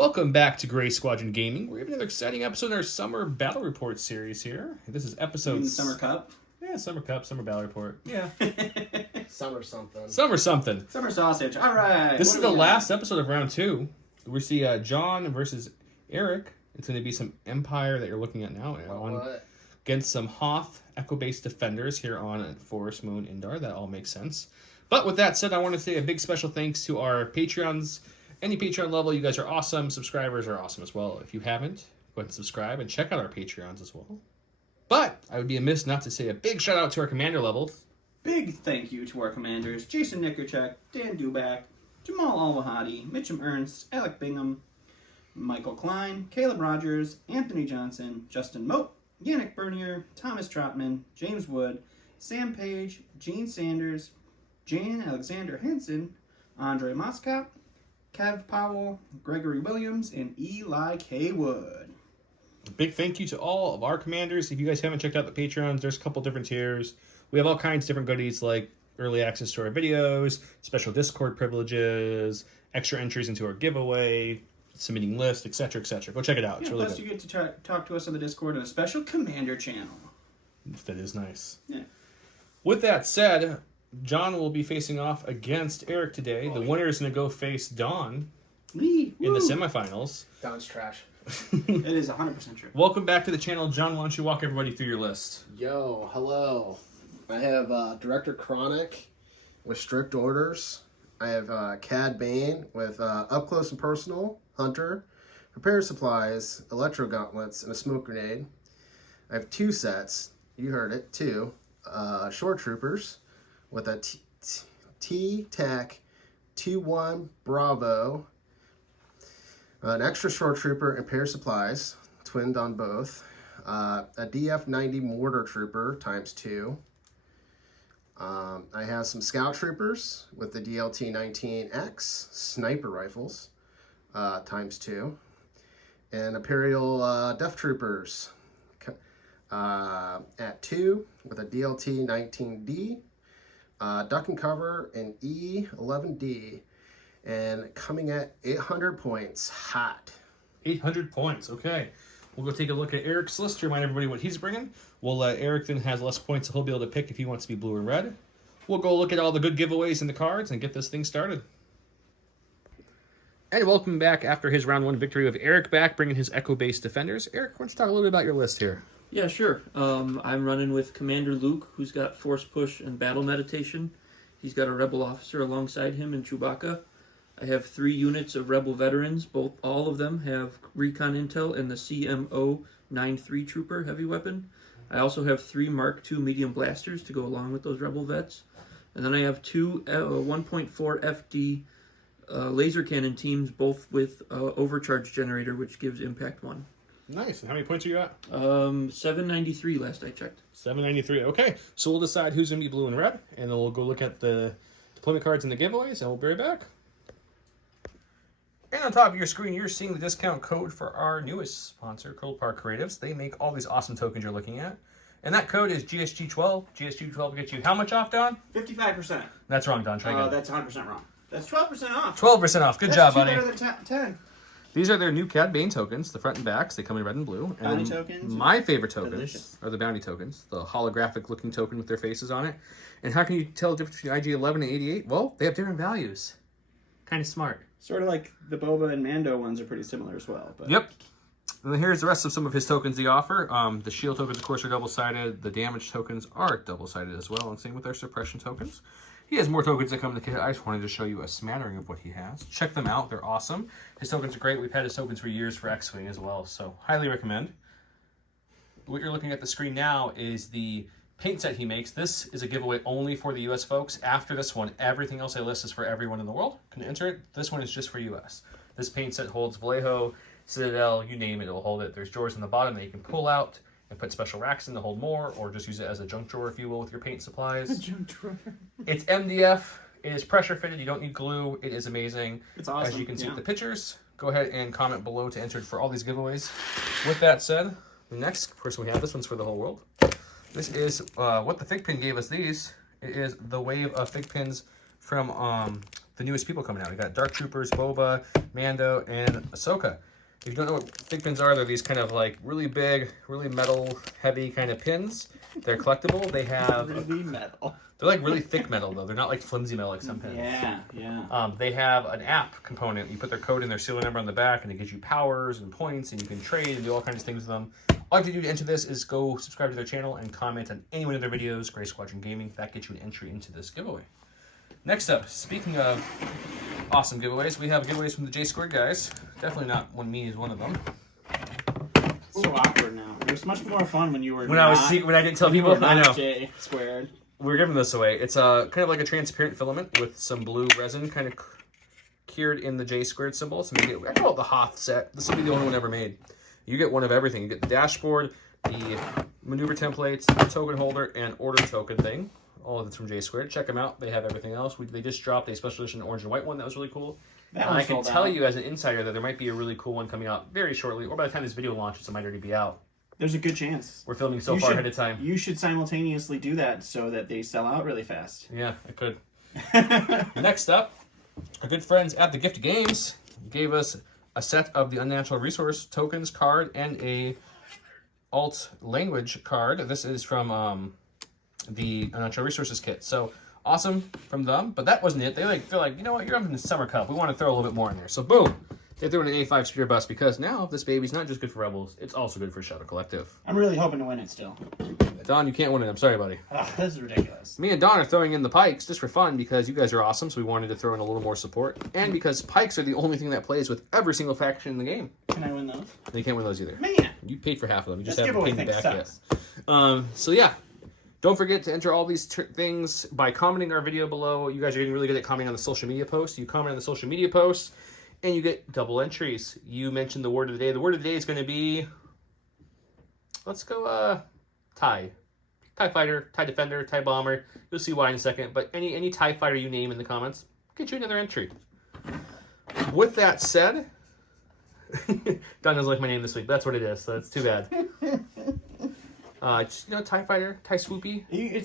Welcome back to Gray Squadron Gaming. We have another exciting episode in our Summer Battle Report series here. This is episode... Summer Cup? Yeah, Summer Cup, Summer Battle Report. Yeah. Summer something. Summer something. Summer sausage. All right. This is the last episode of round 2. We see John versus Eric. It's going to be some Empire that you're looking at now. Against some Hoth Echo-based defenders here on Forest Moon Indar. That all makes sense. But with that said, I want to say a big special thanks to our Patreons. Any Patreon level, you guys are awesome. Subscribers are awesome as well. If you haven't, go ahead and subscribe and check out our Patreons as well. But I would be amiss not to say a big shout out to our commander levels. Big thank you to our commanders, Jason Nickerchuk, Dan Duback, Jamal Al-Wahadi, Mitchum Ernst, Alec Bingham, Michael Klein, Caleb Rogers, Anthony Johnson, Justin Moat, Yannick Bernier, Thomas Trotman, James Wood, Sam Page, Gene Sanders, Jan Alexander Henson, Andre Moskop, Kev Powell, Gregory Williams, and Eli K. Wood. A big thank you to all of our commanders. If you guys haven't checked out the Patreons, there's a couple different tiers. We have all kinds of different goodies like early access to our videos, special Discord privileges, extra entries into our giveaway, submitting list, etc., etc. Go check it out. It's really plus good. You get to talk to us on the Discord on a special commander channel. That is nice. Yeah. With that said, John will be facing off against Eric today. The winner is going to go face Don in the semifinals. Don's trash. It is 100% true. Welcome back to the channel, John. Why don't you walk everybody through your list? Yo, hello. I have Director Chronic with Strict Orders. I have Cad Bane with Up Close and Personal, Hunter, Prepared Supplies, Electro Gauntlets, and a Smoke Grenade. I have 2 sets. You heard it, 2. Shore Troopers with a T-TAC 2-1 Bravo, an extra Shore Trooper and Pair Supplies, twinned on both, a DF-90 Mortar Trooper ×2. I have some Scout Troopers with the DLT-19X Sniper Rifles ×2, and Imperial Death Troopers at 2 with a DLT-19D, Duck and Cover, and E-11D, and coming at 800 points, hot. 800 points, okay. We'll go take a look at Eric's list to remind everybody what he's bringing. We'll let Eric then has less points, so he'll be able to pick if he wants to be blue or red. We'll go look at all the good giveaways in the cards and get this thing started. And welcome back after his round 1 victory with Eric back, bringing his Echo-based defenders. Eric, why don't you talk a little bit about your list here? Yeah, sure. I'm running with Commander Luke, who's got Force Push and Battle Meditation. He's got a Rebel officer alongside him in Chewbacca. I have 3 units of Rebel veterans. All of them have Recon Intel and the CMO-93 Trooper heavy weapon. I also have 3 Mark II medium blasters to go along with those Rebel vets. And then I have 2 1.4 FD laser cannon teams, both with overcharge generator, which gives impact 1. Nice. And how many points are you at? 793 last I checked. 793. Okay, so we'll decide who's going to be blue and red, and then we'll go look at the deployment cards and the giveaways, and we'll be right back. And on top of your screen, you're seeing the discount code for our newest sponsor, Cold Park Creatives. They make all these awesome tokens you're looking at. And that code is GSG12. GSG12 will get you how much off, Don? 55%. That's wrong, Don. Try again. That's 100% wrong. That's 12% off. 12% off. Good job, buddy. That's better than 10. These are their new Cad Bane tokens, the front and backs. They come in red and blue. And bounty tokens. My favorite tokens Delicious. are the bounty tokens, the holographic looking token with their faces on it. And how can you tell the difference between IG-11 and 88? Well, they have different values. Kind of smart. Sort of like the Boba and Mando ones are pretty similar as well. But. Yep. And then here's the rest of some of his tokens he offer. The shield tokens, of course, are double-sided. The damage tokens are double-sided as well. And same with our suppression tokens. He has more tokens that come in the kit. I just wanted to show you a smattering of what he has. Check them out. They're awesome. His tokens are great. We've had his tokens for years for X-Wing as well. So highly recommend. What you're looking at the screen now is the paint set he makes. This is a giveaway only for the U.S. folks. After this one, everything else I list is for everyone in the world. Can enter it. This one is just for U.S. This paint set holds Vallejo, Citadel, you name it, it'll hold it. There's drawers in the bottom that you can pull out and put special racks in to hold more, or just use it as a junk drawer, if you will, with your paint supplies. A junk drawer. It's MDF. It is pressure fitted. You don't need glue. It is amazing. It's awesome. As you can see with the pictures. Go ahead and comment below to enter for all these giveaways. With that said, the next person we have, this one's for the whole world. This is what the Thick Pin gave us these. It is the wave of Thick Pins from the newest people coming out. We got Dark Troopers, Boba, Mando, and Ahsoka. If you don't know what thick pins are, they're these kind of like really big, really metal heavy kind of pins. They're collectible. They have Really metal. they're like really thick metal though. They're not like flimsy metal like some pins. Yeah. They have an app component. You put their code in, their serial number on the back, and it gives you powers and points, and you can trade and do all kinds of things with them. All you have to do to enter this is go subscribe to their channel and comment on any one of their videos, Gray Squadron Gaming. That gets you an entry into this giveaway. Next up, speaking of awesome giveaways, we have giveaways from the J Squared guys. Definitely not when me is one of them. It's so awkward now. It was much more fun when you were When I didn't tell people, I know. J Squared. We're giving this away. It's kind of like a transparent filament with some blue resin kind of cured in the J Squared symbol. So maybe I call it the Hoth set. This will be the only one ever made. You get one of everything. You get the dashboard, the maneuver templates, the token holder, and order token thing. All of it's from J Squared. Check them out. They have everything else. They just dropped a special edition orange and white one that was really cool. And I can tell you as an insider that there might be a really cool one coming out very shortly, or by the time this video launches, it might already be out. There's a good chance. We're filming so far ahead of time. You should simultaneously do that so that they sell out really fast. Yeah, I could. Next up, our good friends at the Gift of Games gave us a set of the Unnatural Resource tokens card and a alt language card. This is from the Unnatural Resources kit. So awesome from them, but that wasn't it. They're like, you know what? You're up in the Summer Cup. We want to throw a little bit more in there. So boom, they threw in an A5 Speeder Bus because now this baby's not just good for Rebels, it's also good for Shadow Collective. I'm really hoping to win it still. Don, you can't win it. I'm sorry, buddy. This is ridiculous. Me and Don are throwing in the Pikes just for fun because you guys are awesome, so we wanted to throw in a little more support. And because Pikes are the only thing that plays with every single faction in the game. Can I win those? You can't win those either. Man! You paid for half of them. You just This haven't giveaway paid me thing back sucks. yet. So yeah. Don't forget to enter all these things by commenting our video below. You guys are getting really good at commenting on the social media posts. You comment on the social media posts, and you get double entries. You mentioned the word of the day. The word of the day is going to be, let's go TIE. TIE Fighter, TIE Defender, TIE Bomber. You'll see why in a second. But any TIE Fighter you name in the comments, get you another entry. With that said, Don doesn't like my name this week, but that's what it is, so it's too bad. Just, TIE Fighter, TIE Swoopy.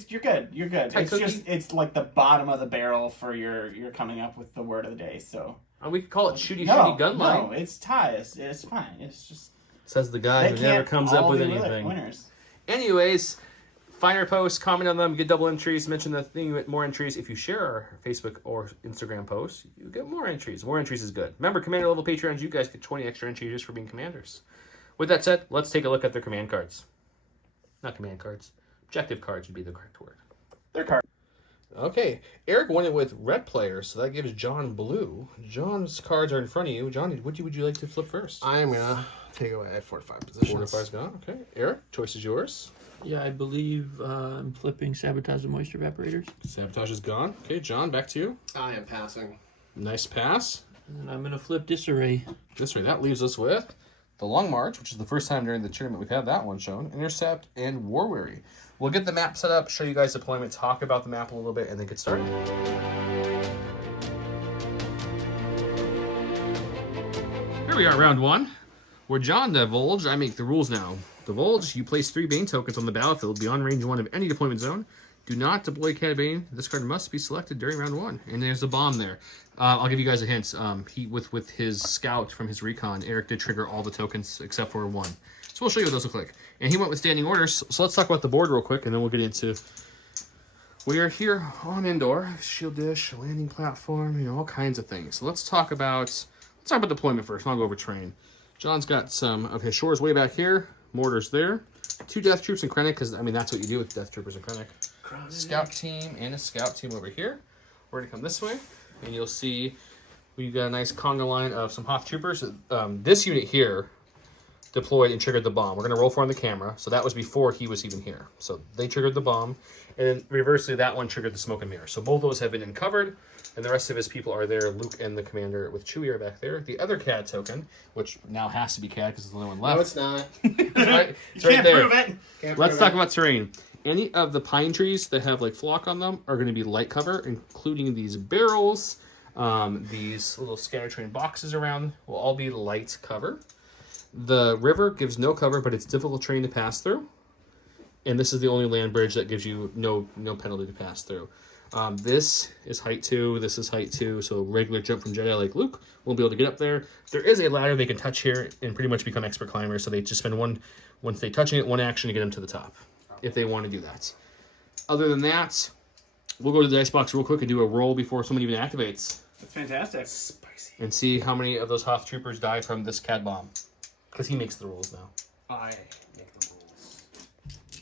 You're good. You're good. TIE It's Cookie? just it's like the bottom of the barrel for your coming up with the word of the day. So We could call it Shooty no, Gun Line. no, it's ties. It's fine. It's just Says the guy they who never can't comes up all with be anything. winners. Anyways, find our posts, comment on them, get double entries, mention the thing, you get more entries. If you share our Facebook or Instagram posts, you get more entries. More entries is good. Remember, commander level Patreons, you guys get 20 extra entries just for being commanders. With that said, let's take a look at their command cards. Not command cards. Objective cards would be the correct word. Their card. Okay, Eric won it with red players, so that gives John blue. John's cards are in front of you. John, would you like to flip first? I am going to take away 4-5 positions. 4 to 5's gone. Okay, Eric, choice is yours. Yeah, I believe I'm flipping Sabotage the Moisture Evaporators. Sabotage is gone. Okay, John, back to you. I am passing. Nice pass. And I'm going to flip Disarray. This way, that leaves us with the Long March, which is the first time during the tournament we've had that one shown, Intercept, and War Weary. We'll get the map set up, show you guys deployment, talk about the map a little bit, and then get started. Here we are, round one. Where John divulged, I make the rules now. Divulge, you place 3 Bane tokens on the battlefield beyond range 1 of any deployment zone. Do not deploy Cad Bane. This card must be selected during round 1. And there's a bomb there. I'll give you guys a hint. He with his scout from his recon, Eric did trigger all the tokens except for 1. So we'll show you what those look like. And he went with standing orders. So let's talk about the board real quick, and then we'll get into. We are here on Endor, shield dish, landing platform, all kinds of things. So let's talk about deployment first. And I'll go over terrain. John's got some of his shores way back here. Mortars there. 2 Death Troops and Krennic, because that's what you do with Death Troopers and Krennic. Scout team and a scout team over here. We're gonna come this way, and you'll see we've got a nice conga line of some Hoth Troopers. This unit here deployed and triggered the bomb. We're gonna roll for on the camera, so that was before he was even here. So they triggered the bomb, and then reversely that one triggered the smoke and mirror. So both those have been uncovered, and the rest of his people are there. Luke and the commander with Chewie are back there. The other CAD token, which now has to be CAD because it's the only one left. No, it's not. It's right, You can't there. prove it. Let's talk about terrain. Any of the pine trees that have like flock on them are going to be light cover, including these barrels. These little scatter train boxes around will all be light cover. The river gives no cover, but it's difficult terrain to pass through. And this is the only land bridge that gives you no penalty to pass through. This is height 2. This is height 2. So regular jump from Jedi like Luke won't be able to get up there. There is a ladder they can touch here and pretty much become expert climbers. So they just spend once they touching it, one action to get them to the top, if they want to do that. Other than that, we'll go to the dice box real quick and do a roll before someone even activates. That's fantastic. Spicy. And see how many of those Hoth troopers die from this Cad bomb. Because he makes the rules now. I make the rules.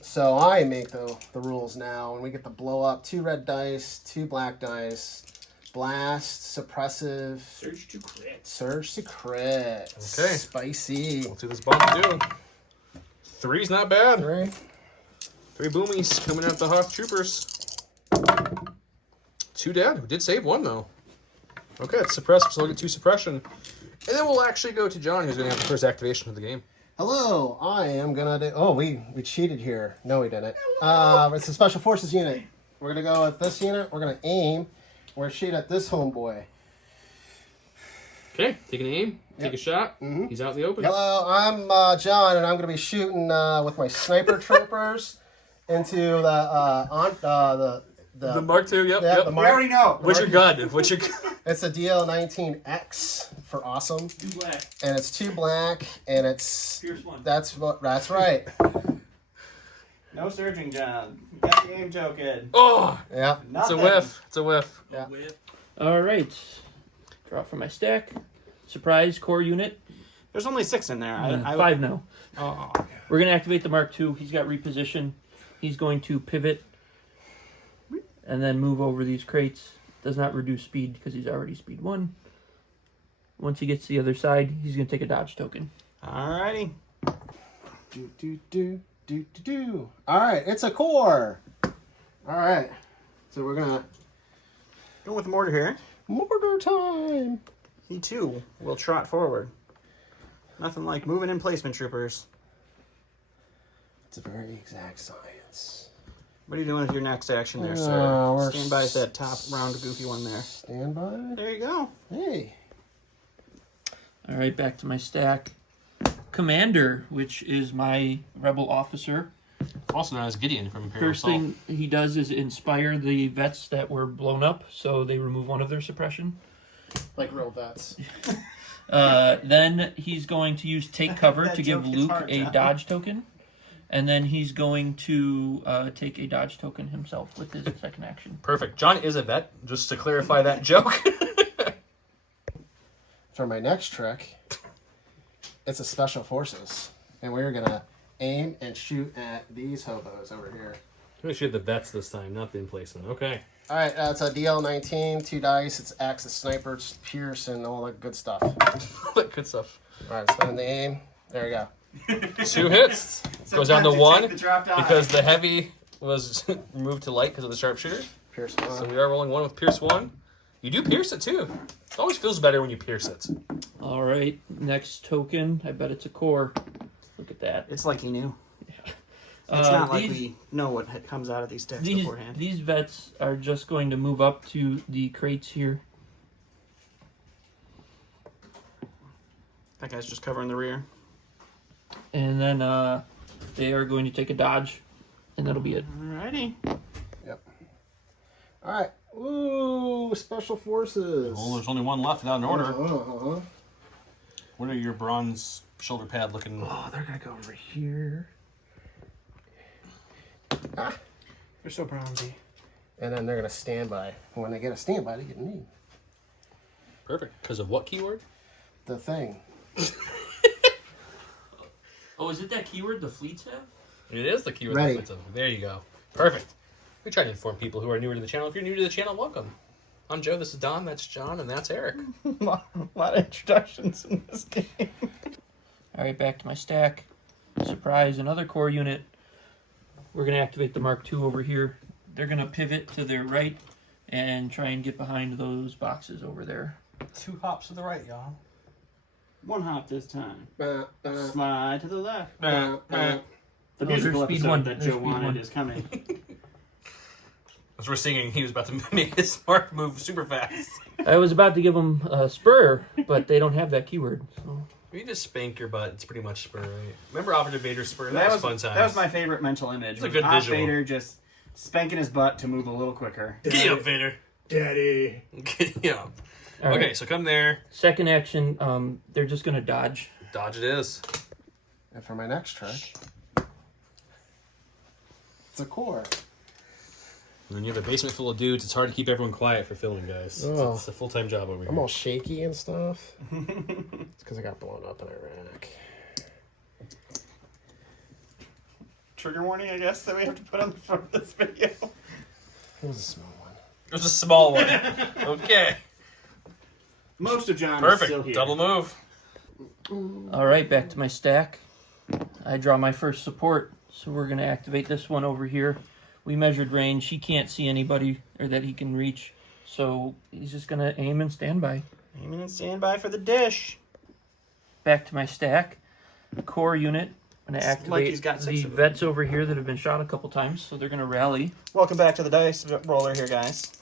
So I make the rules now, and we get to blow up 2 red dice, 2 black dice, blast, suppressive, Surge to crit. surge to crit. Okay. Spicy. Let's see this bomb do. 3's not bad. 3. 3 boomies coming out the Hoth troopers. 2 dead. We did save 1 though. Okay, it's suppressed, so we'll get 2 suppression. And then we'll actually go to John, who's going to have the first activation of the game. Hello, I am gonna do. Oh, we cheated here. No, we didn't. It's a special forces unit. We're gonna go with this unit. We're gonna aim. We're gonna shoot at this homeboy. Okay, take an aim, take a shot. Mhm. He's out in the open. Hello, I'm John, and I'm gonna be shooting with my sniper troopers into The Mark II, yep. yeah, yep. the We mark. already know. What's your gun? What's your It's a DL-19X for awesome, 2 black. and it's 2 black, and it's Pierce 1. that's right. No surging, John. You got the aim token. Oh! Yeah. It's a Nothing. whiff. It's a whiff. Yeah. All right. Draw from my stack. Surprise core unit. There's only 6 in there. I 5 now. Oh. We're going to activate the Mark II. He's got reposition. He's going to pivot and then move over these crates. Does not reduce speed because he's already speed 1. Once he gets to the other side, he's going to take a dodge token. Alrighty. Do. All right, it's a core. All right, so we're gonna Go with mortar here. mortar time. He too will trot forward. Nothing like moving in placement, troopers. It's a very exact science. What are you doing with your next action there, we're sir? Stand by at that top round goofy one there. Stand by. There you go. Hey. All right, back to my stack. Commander, which is my rebel officer. Also known as Gideon from Imperial First thing he does is inspire the vets that were blown up, so they remove 1 of their suppression. Like real vets. Then he's going to use take cover That to give joke is Luke hard, a John. dodge token. And then he's going to take a dodge token himself with his second action. Perfect. John is a vet, just to clarify that joke. For my next trick, it's a special forces, and we're gonna aim and shoot at these hobos over here. I'm going to shoot the vets this time, not the emplacement. Okay. All right, it's a DL-19, 2 dice. It's axe, it's sniper, it's pierce, and all that good stuff. Good stuff. All right, spend the aim. There you go. 2 hits. Goes down to Sometimes you 1 take the drop die. because the heavy was moved to light because of the sharpshooter. Pierce So one. we are rolling 1 with Pierce 1. You do pierce it too. It always feels better when you pierce it. All right, next token. I bet it's a core. Look at that. It's like he knew. It's not like these- we know what comes out of these decks These, beforehand. these vets are just going to move up to the crates here. That guy's just covering the rear. And then they are going to take a dodge. And that'll be it. Alrighty. All right. Ooh, special forces. Well, there's only 1 left without an order. Uh-huh. What are your bronze shoulder pad looking? Oh, they're going to go over here. You're so bronzy. And then they're gonna stand by. When they get a standby, they get a knee. Perfect. Because of what keyword? The thing. Oh, is it that keyword the fleets have? It is the keyword. Ready. Offensive. There you go. Perfect. We try to inform people who are newer to the channel. If you're new to the channel, welcome. I'm Joe, this is Don, that's John, and that's Eric. A lot of introductions in this game. All right, back to my stack. Surprise, another core unit. We're going to activate the Mark II over here. They're going to pivot to their right and try and get behind those boxes over there. 2 hops to the right, y'all. 1 hop this time. Bah, bah, Slide to the left. bah, bah. The Oh, musical there's speed episode 1. that There's Joe speed wanted 1. is coming. As we're singing, he was about to make his mark move super fast. I was about to give them a spur, but they don't have that keyword. So. If you just spank your butt, it's pretty much spur, right? Remember Operative Vader's spur? That was fun times. That was my favorite mental image. It's a was good Op visual. Vader just spanking his butt to move a little quicker. Get up, Vader. Daddy. Get up. All right. Okay, so come there. Second action, they're just going to dodge. Dodge it is. And for my next trick, it's a core. When you have a basement full of dudes, it's hard to keep everyone quiet for filming, guys. Oh. It's a full-time job over here. I'm all shaky and stuff. It's because I got blown up in Iraq. Trigger warning, I guess, that we have to put on the front of this video. It was a small one. It was a small one. Okay. Most of John is still Perfect. here. Double move. All right, back to my stack. I draw my first support, so we're going to activate this one over here. We measured range. He can't see anybody or that he can reach, so he's just going to aim and stand by. Aiming and stand by for the dish. Back to my stack. Core unit. I'm going to It's like activate he's got 6 the of them. vets over here that have been shot a couple times, so they're going to rally. Welcome back to the dice roller here, guys.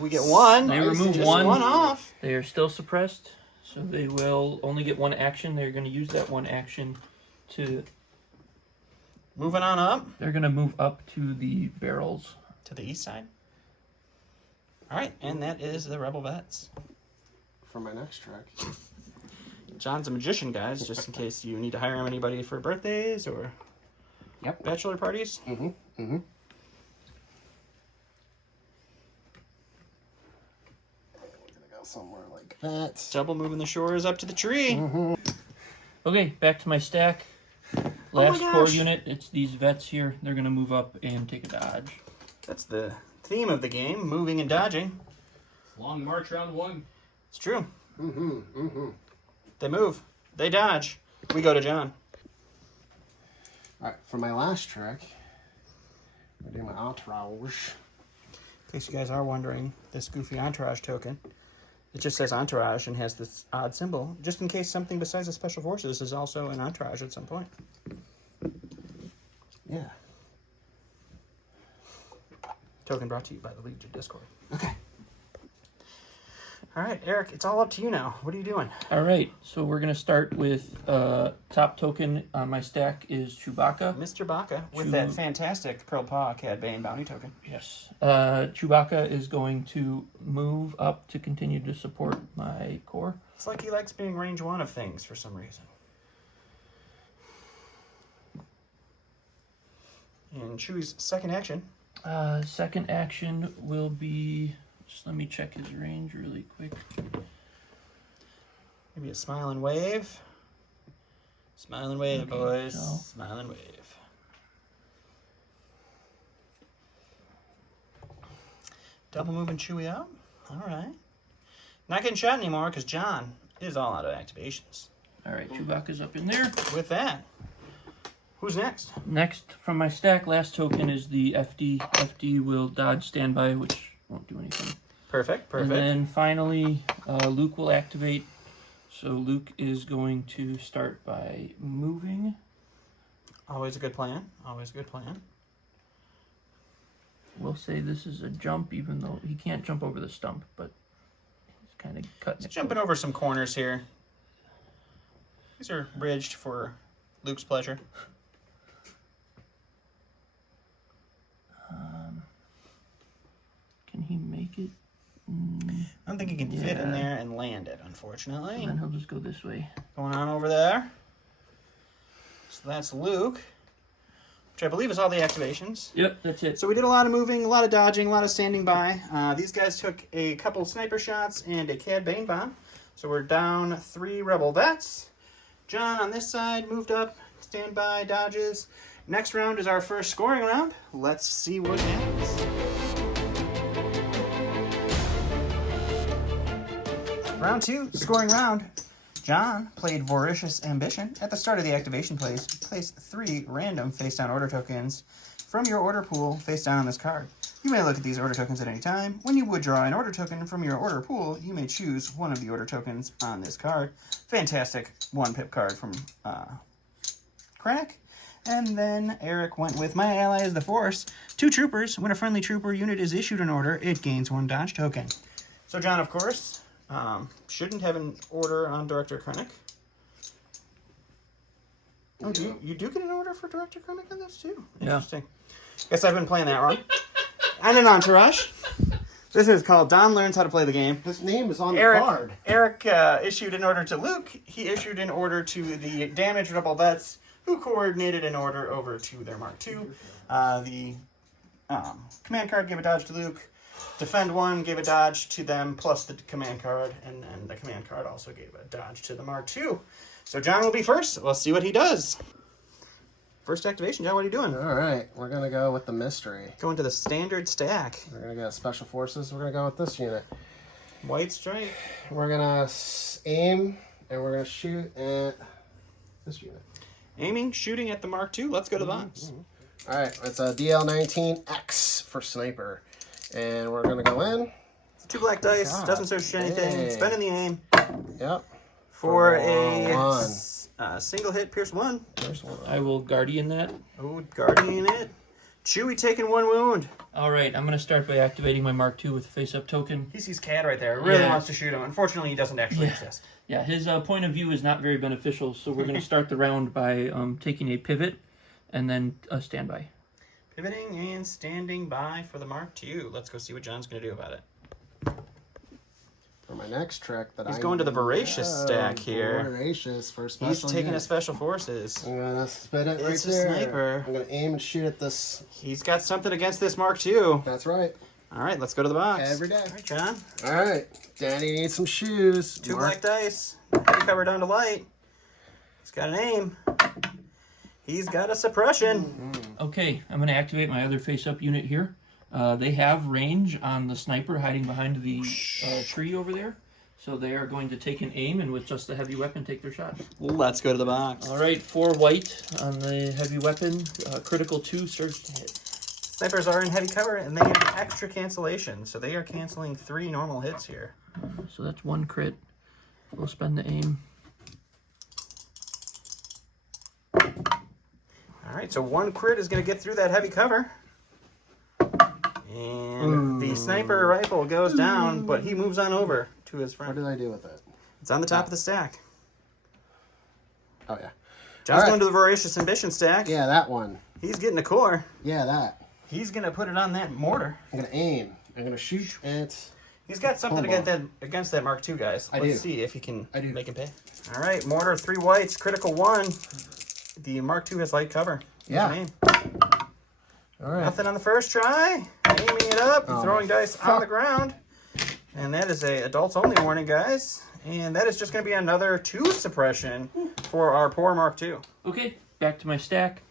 We get one. They remove Just one. one off. They are still suppressed, so they will only get one action. They're going to use that one action to... Moving on up They're going to move up to the barrels. to the east side. All right, and that is the Rebel Vets. For my next trick, John's a magician, guys, just in case you need to hire him anybody for birthdays or bachelor parties. I go somewhere like that. Double moving the shores up to the tree. Okay, back to my stack. Oh my Last core gosh. unit, it's these vets here. They're going to move up and take a dodge. That's the theme of the game, moving and dodging. Long march round one. It's true. They move. They dodge. We go to John. All right, for my last trick, I'm doing my entourage. In case you guys are wondering, this goofy entourage token, it just says entourage and has this odd symbol, just in case something besides the special forces is also an entourage at some point. Yeah. Token brought to you by the Legion Discord. Okay. All right, Eric, it's all up to you now. What are you doing? All right, so we're going to start with top token on my stack is Chewbacca. Mr. Baca with Chew- that fantastic Curl Paw Cad Bane bounty token. Yes. Chewbacca is going to move up to continue to support my core. It's like he likes being range one of things for some reason. And Chewie's second action. Second action will be... Just let me check his range really quick. Maybe a smile and wave. Smile and wave, Okay, boys. so- Smile and wave. Double moving Chewie out. All right. Not getting shot anymore because John is all out of activations. All right, Chewbacca's up in there. With that, who's next? Next from my stack, last token is the FD. FD will dodge standby, which won't do anything. Perfect, perfect. And then finally, Luke will activate. So Luke is going to start by moving. Always a good plan. Always a good plan. We'll say this is a jump, even though he can't jump over the stump, but he's kind of cutting He's it. jumping over some corners here. These are bridged for Luke's pleasure. Can he make it? I don't think he can fit in Yeah. there and land it, unfortunately. And then he'll just go this way. Going on over there. So that's Luke, which I believe is all the activations. Yep, that's it. So we did a lot of moving, a lot of dodging, a lot of standing by. These guys took a couple sniper shots and a Cad Bane bomb. So we're down 3 Rebel Vets. John on this side moved up, stand by, dodges. Next round is our first scoring round. Let's see what happens. Round 2, scoring round. John played Voracious Ambition. At the start of the activation phase, place 3 random face-down order tokens from your order pool face down on this card. You may look at these order tokens at any time. When you would draw an order token from your order pool, you may choose one of the order tokens on this card. Fantastic 1-pip card from Krennic. And then Eric went with My Ally is the Force. 2 troopers. When a friendly trooper unit is issued an order, it gains 1 dodge token. So John, of course, shouldn't have an order on Director Krennic. Oh, you do get an order for Director Krennic on this too? Yeah. Interesting. Guess I've been playing that wrong. And an entourage. This is called Don Learns How to Play the Game. His name is on the card. Eric issued an order to Luke. He issued an order to the damaged rebel vets, who coordinated an order over to their Mark II. The command card gave a dodge to Luke. Defend 1 gave a dodge to them, plus the command card, and then the command card also gave a dodge to the Mark II. So John will be first. Let's see what he does. First activation, John, what are you doing? All right, we're going to go with the mystery. Going to the standard stack. We're going to go Special Forces. We're going to go with this unit. White stripe. We're going to aim, and we're going to shoot at this unit. Aiming, shooting at the Mark II. Let's go to the box. All right, it's a DL19X for sniper. And we're going to go in. 2 black dice. God. Doesn't search anything. Dang. Spending the aim. Yep. For one. a single hit, pierce 1. There's one. I will guardian that. Oh, guardian it. Chewie taking 1 wound. All right, I'm going to start by activating my Mark II with a face-up token. He sees Cad right there. Really Yeah. wants to shoot him. Unfortunately, he doesn't actually exist. Yeah, his point of view is not very beneficial, so we're going to start the round by taking a pivot and then a standby. Pivoting and standing by for the Mark II. Let's go see what John's going to do about it. For my next trick that He's going to the voracious stack here. Voracious for special. He's taking unit. his special forces. I'm gonna spit it right It's a there. sniper. I'm gonna aim and shoot at this. He's got something against this Mark II. That's right. All right, let's go to the box. Every day. All right, John. All right, Danny needs some shoes. 2 Mark- black dice. Heavy cover down to light. He's got an aim. He's got a suppression. Okay, I'm going to activate my other face-up unit here. They have range on the sniper hiding behind the tree over there. So they are going to take an aim and with just a heavy weapon take their shot. Let's go to the box. All right, 4 white on the heavy weapon. Critical 2 starts to hit. Snipers are in heavy cover, and they get extra cancellation, so they are canceling 3 normal hits here. So that's 1 crit. We'll spend the aim. All right, so 1 crit is going to get through that heavy cover. And the sniper rifle goes down, but he moves on over to his What friend. did I do with it? It's on the top of the stack. Oh yeah. John's All right. going to the Voracious Ambition stack. Yeah, that one. He's getting a core. Yeah, that. He's going to put it on that mortar. I'm gonna aim. I'm gonna shoot at. He's got something against that Mark II, guys. I Let's do. see if he can I do. make him pay. All right, mortar, 3 whites, critical 1. The Mark II has light cover. Here's Yeah. an aim. All right. Nothing on the first try. Aiming it up, Oh, throwing dice on fuck. the ground. And that is a adults only warning, guys. And that is just going to be another 2 suppression for our poor Mark II. Okay, back to my stack.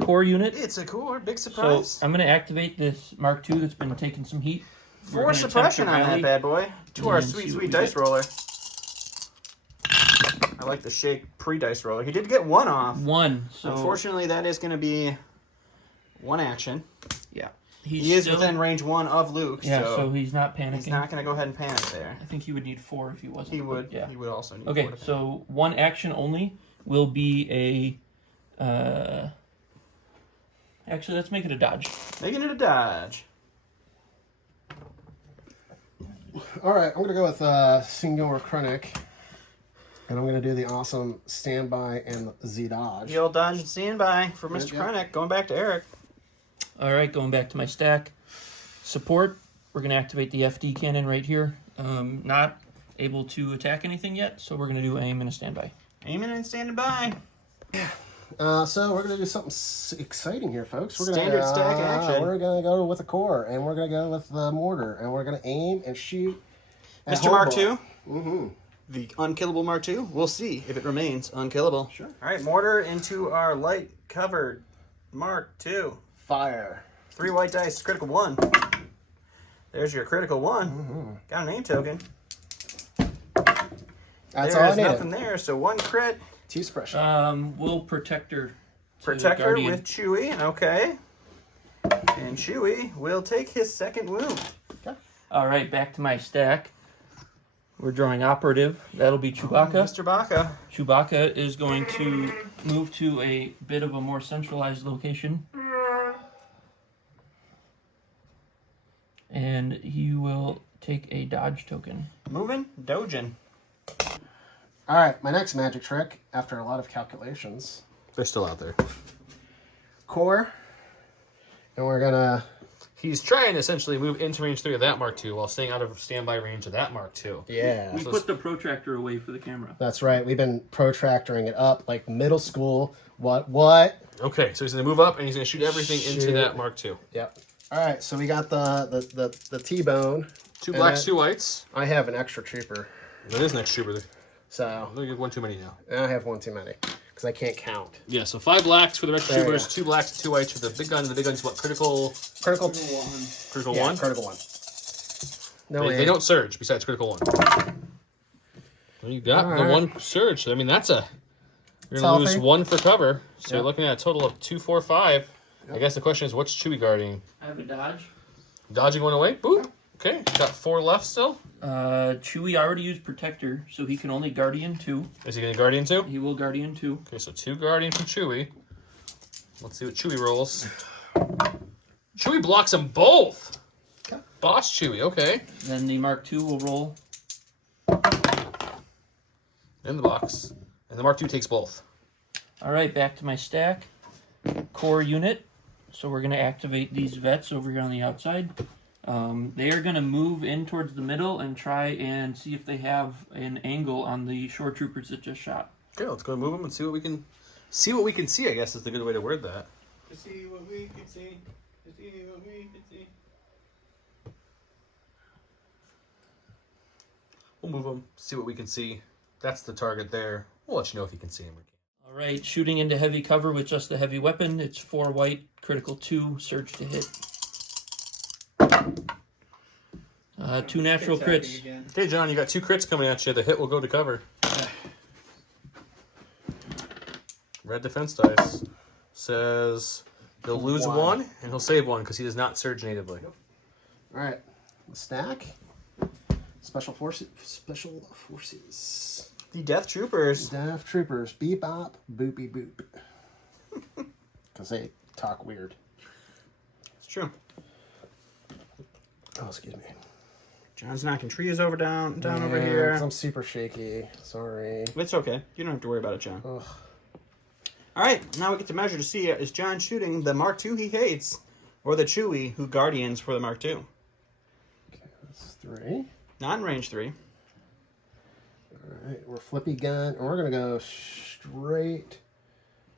Core unit. It's a core, big So surprise. I'm going to activate this Mark II that's been taking some heat. We're 4 gonna attempt suppression to on that rally. bad boy. To our and sweet, see what sweet we dice get. roller. I like the shake pre-dice roller. He did get 1 off. 1. So Unfortunately, that is going to be 1 action. yeah, He is within range 1 of Luke, Yeah, so so he's not panicking. he's not going to go ahead and panic there. I think he would need 4 if he wasn't. He would. Yeah. He would also need Okay, 4 to panic. so 1 action only will be a. Actually, let's make it a dodge. Making it a dodge. All right. I'm gonna go with Senor Krennic, and I'm gonna do the awesome standby and Z dodge. The old dodge and standby for Good Mr. job. Krennic. Going back to Eric. All right, going back to my stack. Support. We're going to activate the FD cannon right here. Not able to attack anything yet, so we're going to do aim and a standby. Aiming and standing by. So we're gonna do something exciting here, folks. We're gonna Standard stack action. We're gonna go with a core, and we're gonna go with the mortar, and we're gonna aim and shoot. at Mr. Mark Homeboy. II. Mm-hmm. The unkillable Mark II. We'll see if it remains unkillable. Sure. All right, mortar into our light covered Mark II. Fire. 3 white dice, critical 1. There's your critical 1. Mm-hmm. Got a name token. That's all I There's needed. nothing there, so 1 crit. 2 suppression. We'll protector. Protector Guardian. with Chewie, okay. And Chewie will take his 2nd wound. All right, back to my stack. We're drawing operative. That'll be Chewbacca. Mr. Baca. Chewbacca is going to move to a bit of a more centralized location. And he will take a dodge token. Moving, dojin. All right, my next magic trick, after a lot of calculations, They're still out there. core, And we're gonna. He's trying to essentially move into range 3 of that Mark II while staying out of standby range of that Mark II. Yeah. We put the protractor away for the camera. That's right. We've been protractoring it up like middle school. What? Okay, so he's going to move up and he's going to shoot everything into that Mark II. Yep. All right, so we got the T-bone. 2 blacks, 2 whites. I have an extra trooper. That is next trooper. So. You have 1 too many now. I have 1 too many because I can't count. Yeah, so 5 blacks for the rest of There troopers, 2 blacks, 2 whites for the big gun. The big gun's what? Critical Critical 1. Critical yeah, 1? Critical 1. No, They don't surge besides critical 1. Well, you got the 1 surge. I mean, that's a... You're going to lose 1 for cover. So you're looking at a total of 2, 4, 5. I guess the question is, what's Chewie guarding? I have a dodge. Dodging 1 away? Boop. Okay, got 4 left still. Chewie already used Protector, so he can only Guardian 2. Is he going to Guardian 2? He will Guardian 2. Okay, so 2 Guardian for Chewie. Let's see what Chewie rolls. Chewie blocks them both. Okay. Boss Chewie, okay. Then the Mark II will roll. In the box. And the Mark II takes both. All right, back to my stack. Core unit. So we're going to activate these vets over here on the outside. They are going to move in towards the middle and try and see if they have an angle on the shore troopers that just shot. Okay, let's go move them and see what we can see, I guess is the good way to word that. To see what we can see. To see what we can see. We'll move them, see what we can see. That's the target there. We'll let you know if you can see him. All right, shooting into heavy cover with just the heavy weapon. It's 4 white, critical 2, surge to hit. 2 natural crits. Okay, John, you got 2 crits coming at you. The hit will go to cover. Red defense dice says he'll lose 1 and he'll save 1 because he does not surge natively. All right, stack. Special forces. The Death Troopers. Death Troopers. Beep bop, boopy boop. Because they talk weird. It's true. Oh, excuse me. John's knocking trees over down over Yeah, here. 'cause I'm super shaky. Sorry. It's okay. You don't have to worry about it, John. Ugh. All right, now we get to measure to see is John shooting the Mark II he hates or the Chewie who guardians for the Mark II. Okay, that's 3. Not in range 3. All right, we're flippy gun, and we're gonna go straight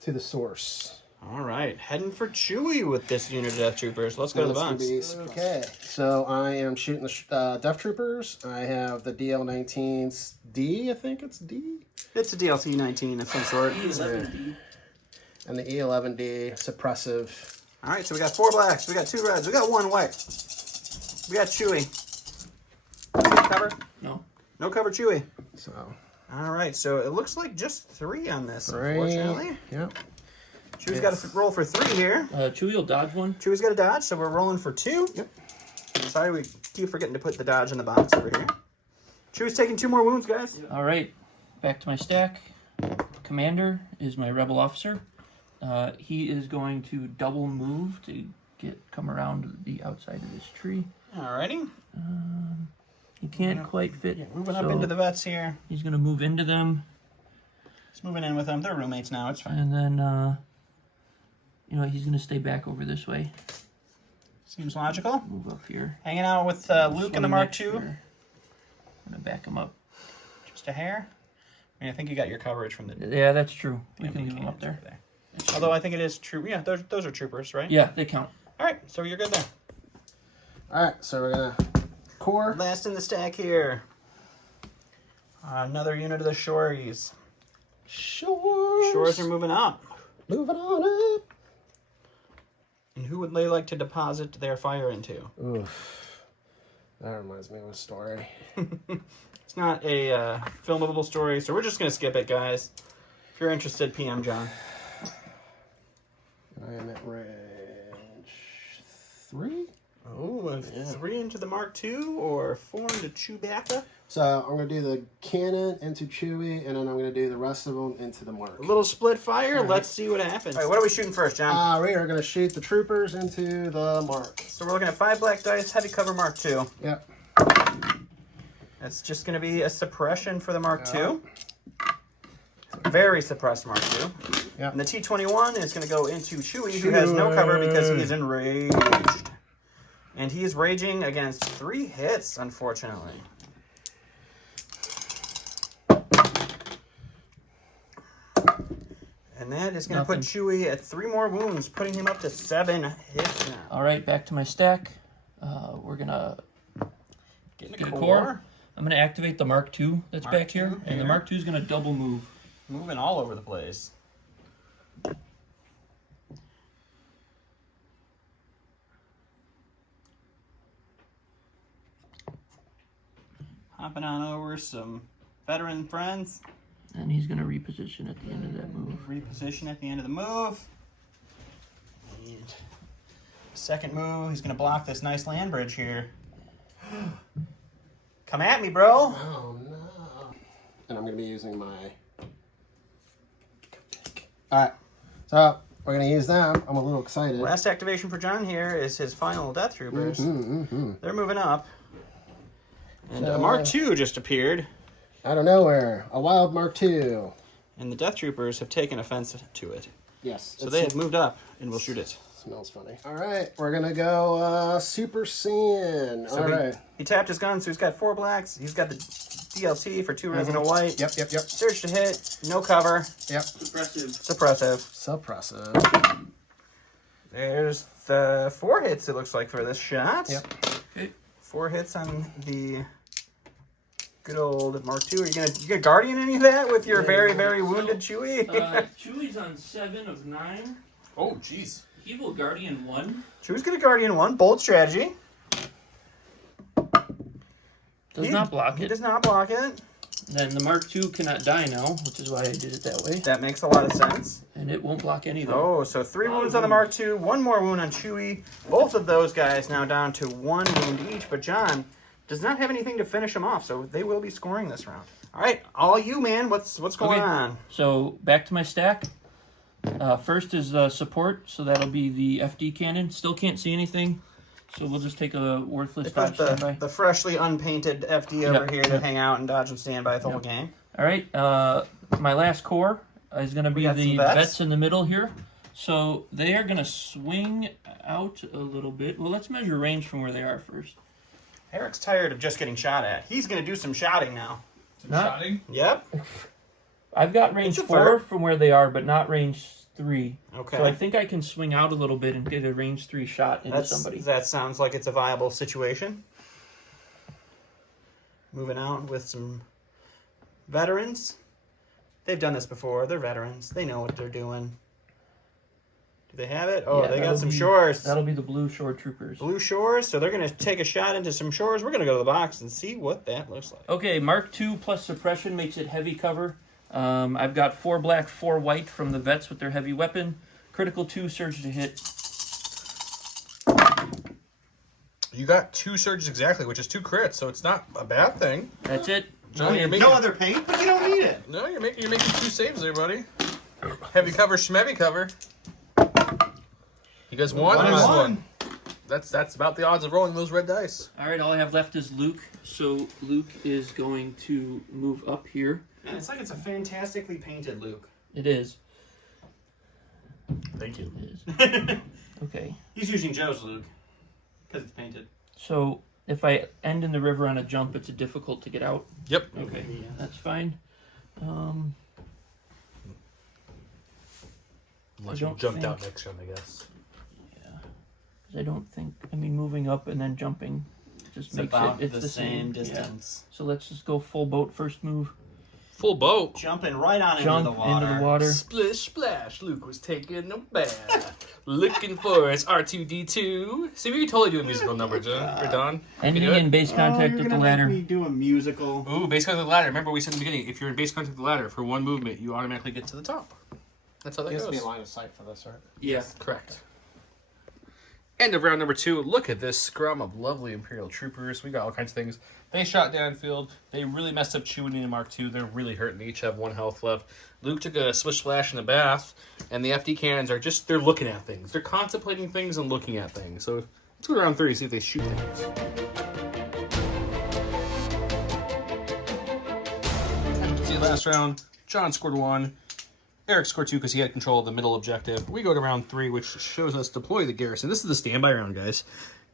to the source. All right, heading for Chewie with this unit of Death Troopers. Let's go to the box. Okay, so I am shooting the Death Troopers. I have the DL-19's D, I think it's D? It's a DLC 19 of some sort. E11D. And the E11D, suppressive. All right, so we got 4 blacks, we got 2 reds, we got 1 white. We got Chewie. Cover? No. No cover Chewie. So, All right, so it looks like just 3 on this, 3. unfortunately. Yep. Chewie's got to roll for 3 here. Chewie will dodge 1. Chewie's got a dodge, so we're rolling for 2. Yep. Sorry, we keep forgetting to put the dodge in the box over here. Chewie's taking 2 more wounds, guys. All right, back to my stack. Commander is my rebel officer. He is going to double move to come around the outside of this tree. Alrighty. He can't quite fit. Moving up into the vets here. He's going to move into them. Just moving in with them. They're roommates now. It's fine. And then, he's going to stay back over this way. Seems logical. Move up here. Hanging out with Luke and the Mark II. I'm going to back him up. Just a hair. I mean, I think you got your coverage from the... Yeah, that's true. We can enemy leave him up cannons there. over there. Although I think it is true. Yeah, those are troopers, right? Yeah, they count. All right, so you're good there. All right, so we're gonna core. Last in the stack here. Another unit of the Shories. Shores are moving up. Moving on up. And who would they like to deposit their fire into? Oof. That reminds me of a story. It's not a filmable story, so we're just going to skip it, guys. If you're interested, PM John. I am at range 3. Oh, 3 into the Mark II or 4 into Chewbacca? So I'm going to do the cannon into Chewie, and then I'm going to do the rest of them into the Mark. A little split fire. Let's see what happens. All right, what are we shooting first, John? We are going to shoot the troopers into the Mark. So we're looking at 5 black dice, heavy cover Mark II. Yep. That's just going to be a suppression for the Mark II. Very suppressed Mark II. Yeah. And the T-21 is going to go into Chewie, who has no cover because he is enraged. And he is raging against 3 hits, unfortunately. And that is going to put Chewie at 3 more wounds, putting him up to 7 hits now. All right, back to my stack. We're going to get a core. I'm going to activate the Mark II that's back here. And the Mark II is going to double move. Moving all over the place. Hopping on over some veteran friends. And he's going to reposition at the end of that move. Reposition at the end of the move. And second move, he's going to block this nice land bridge here. Come at me, bro. Oh, no. And I'm going to be using my... Alright, so we're going to use them. I'm a little excited. Last activation for John here is his final Death Troopers. They're moving up. And Mark II just appeared. Out of nowhere, a wild Mark II. And the Death Troopers have taken offense to it. Yes. So they have moved up and will shoot it. Smells funny. All right, we're going to go Super Saiyan. So he tapped his gun, so he's got 4 blacks. He's got the DLT for 2 reds and a white. Yep. Surge to hit, no cover. Yep. Suppressive. There's the 4 hits, it looks like, for this shot. Yep. Okay. 4 hits on the good old Mark II. Are you gonna Guardian any of that with your very, very wounded Chewie? Chewie's on 7 of 9. Oh, jeez. He will Guardian 1. Chewie's gonna Guardian 1. Bold strategy. Does not block He it. does not block it. Then the Mark II cannot die now, which is why I did it that way. That makes a lot of sense. And it won't block any, though. Oh, so 3 wounds on the Mark II, 1 more wound on Chewie. Both of those guys now down to 1 wound each, but John does not have anything to finish them off, so they will be scoring this round. All right, all you, man. What's going on? So back to my stack. First is support, so that'll be the FD cannon. Still can't see anything, so we'll just take a worthless dodge standby. The freshly unpainted FD over here to hang out and dodge and standby the whole game. All right, my last core is going to be the vets in the middle here. So they are going to swing out a little bit. Well, let's measure range from where they are first. Eric's tired of just getting shot at. He's going to do some shouting now. Shotting? Yep. I've got range It's a 4 fair- from where they are, but not range 3. Okay. So I think I can swing out a little bit and get a range 3 shot into somebody. That sounds like it's a viable situation. Moving out with some veterans. They've done this before. They're veterans. They know what they're doing. Do they have it? Oh, Yeah, they got that'll some be- shores. That'll be the blue shore troopers. Blue shores. So they're going to take a shot into some shores. We're going to go to the box and see what that looks like. Okay, Mark II plus suppression makes it heavy cover. I've got 4 black, 4 white from the vets with their heavy weapon. Critical 2, surge to hit. You got 2 surges exactly, which is 2 crits, so it's not a bad thing. That's it. No, you're making, No other paint, but you don't need it. no, you're making 2 saves there, buddy. Heavy cover, schmevy cover. You guys won. One and lose one. That's about the odds of rolling those red dice. All right, all I have left is Luke. So Luke is going to move up here. Man, it's like it's a fantastically painted Luke. It is. Thank you. It is. Okay. He's using Joe's Luke because it's painted. So if I end in the river on a jump, it's difficult to get out. Yep. Okay, that's fine. Unless I you don't jumped think- out next round, I guess. Yeah. 'Cause I don't think, moving up and then jumping just It's makes about it's the same Yeah. distance. So let's just go full boat first move. Full boat. Jumping right on Jump into the water. into the water. Splish splash. Luke was taking a bath, looking for his R2D2. See, we could totally do a musical number, John. We're done. Ending do it? in base contact with the ladder. Make me do a musical. Ooh, base contact with the ladder. Remember we said in the beginning, if you're in base contact with the ladder for 1 movement, you automatically get to the top. That's how that There has to be goes. a line of sight for this, right? Yeah. Correct. End of round number 2. Look at this scrum of lovely Imperial troopers. We got all kinds of things. They shot downfield. They really messed up Chewie and Mark II. They're really hurting. They each have 1 health left. Luke took a splish splash in the bath, and the FD cannons are just, they're looking at things. They're contemplating things and looking at things. So let's go to round 3 see if they shoot things. As you can see, last round, John scored 1. Eric scored 2 because he had control of the middle objective. We go to round 3, which shows us deploy the garrison. This is the standby round, guys.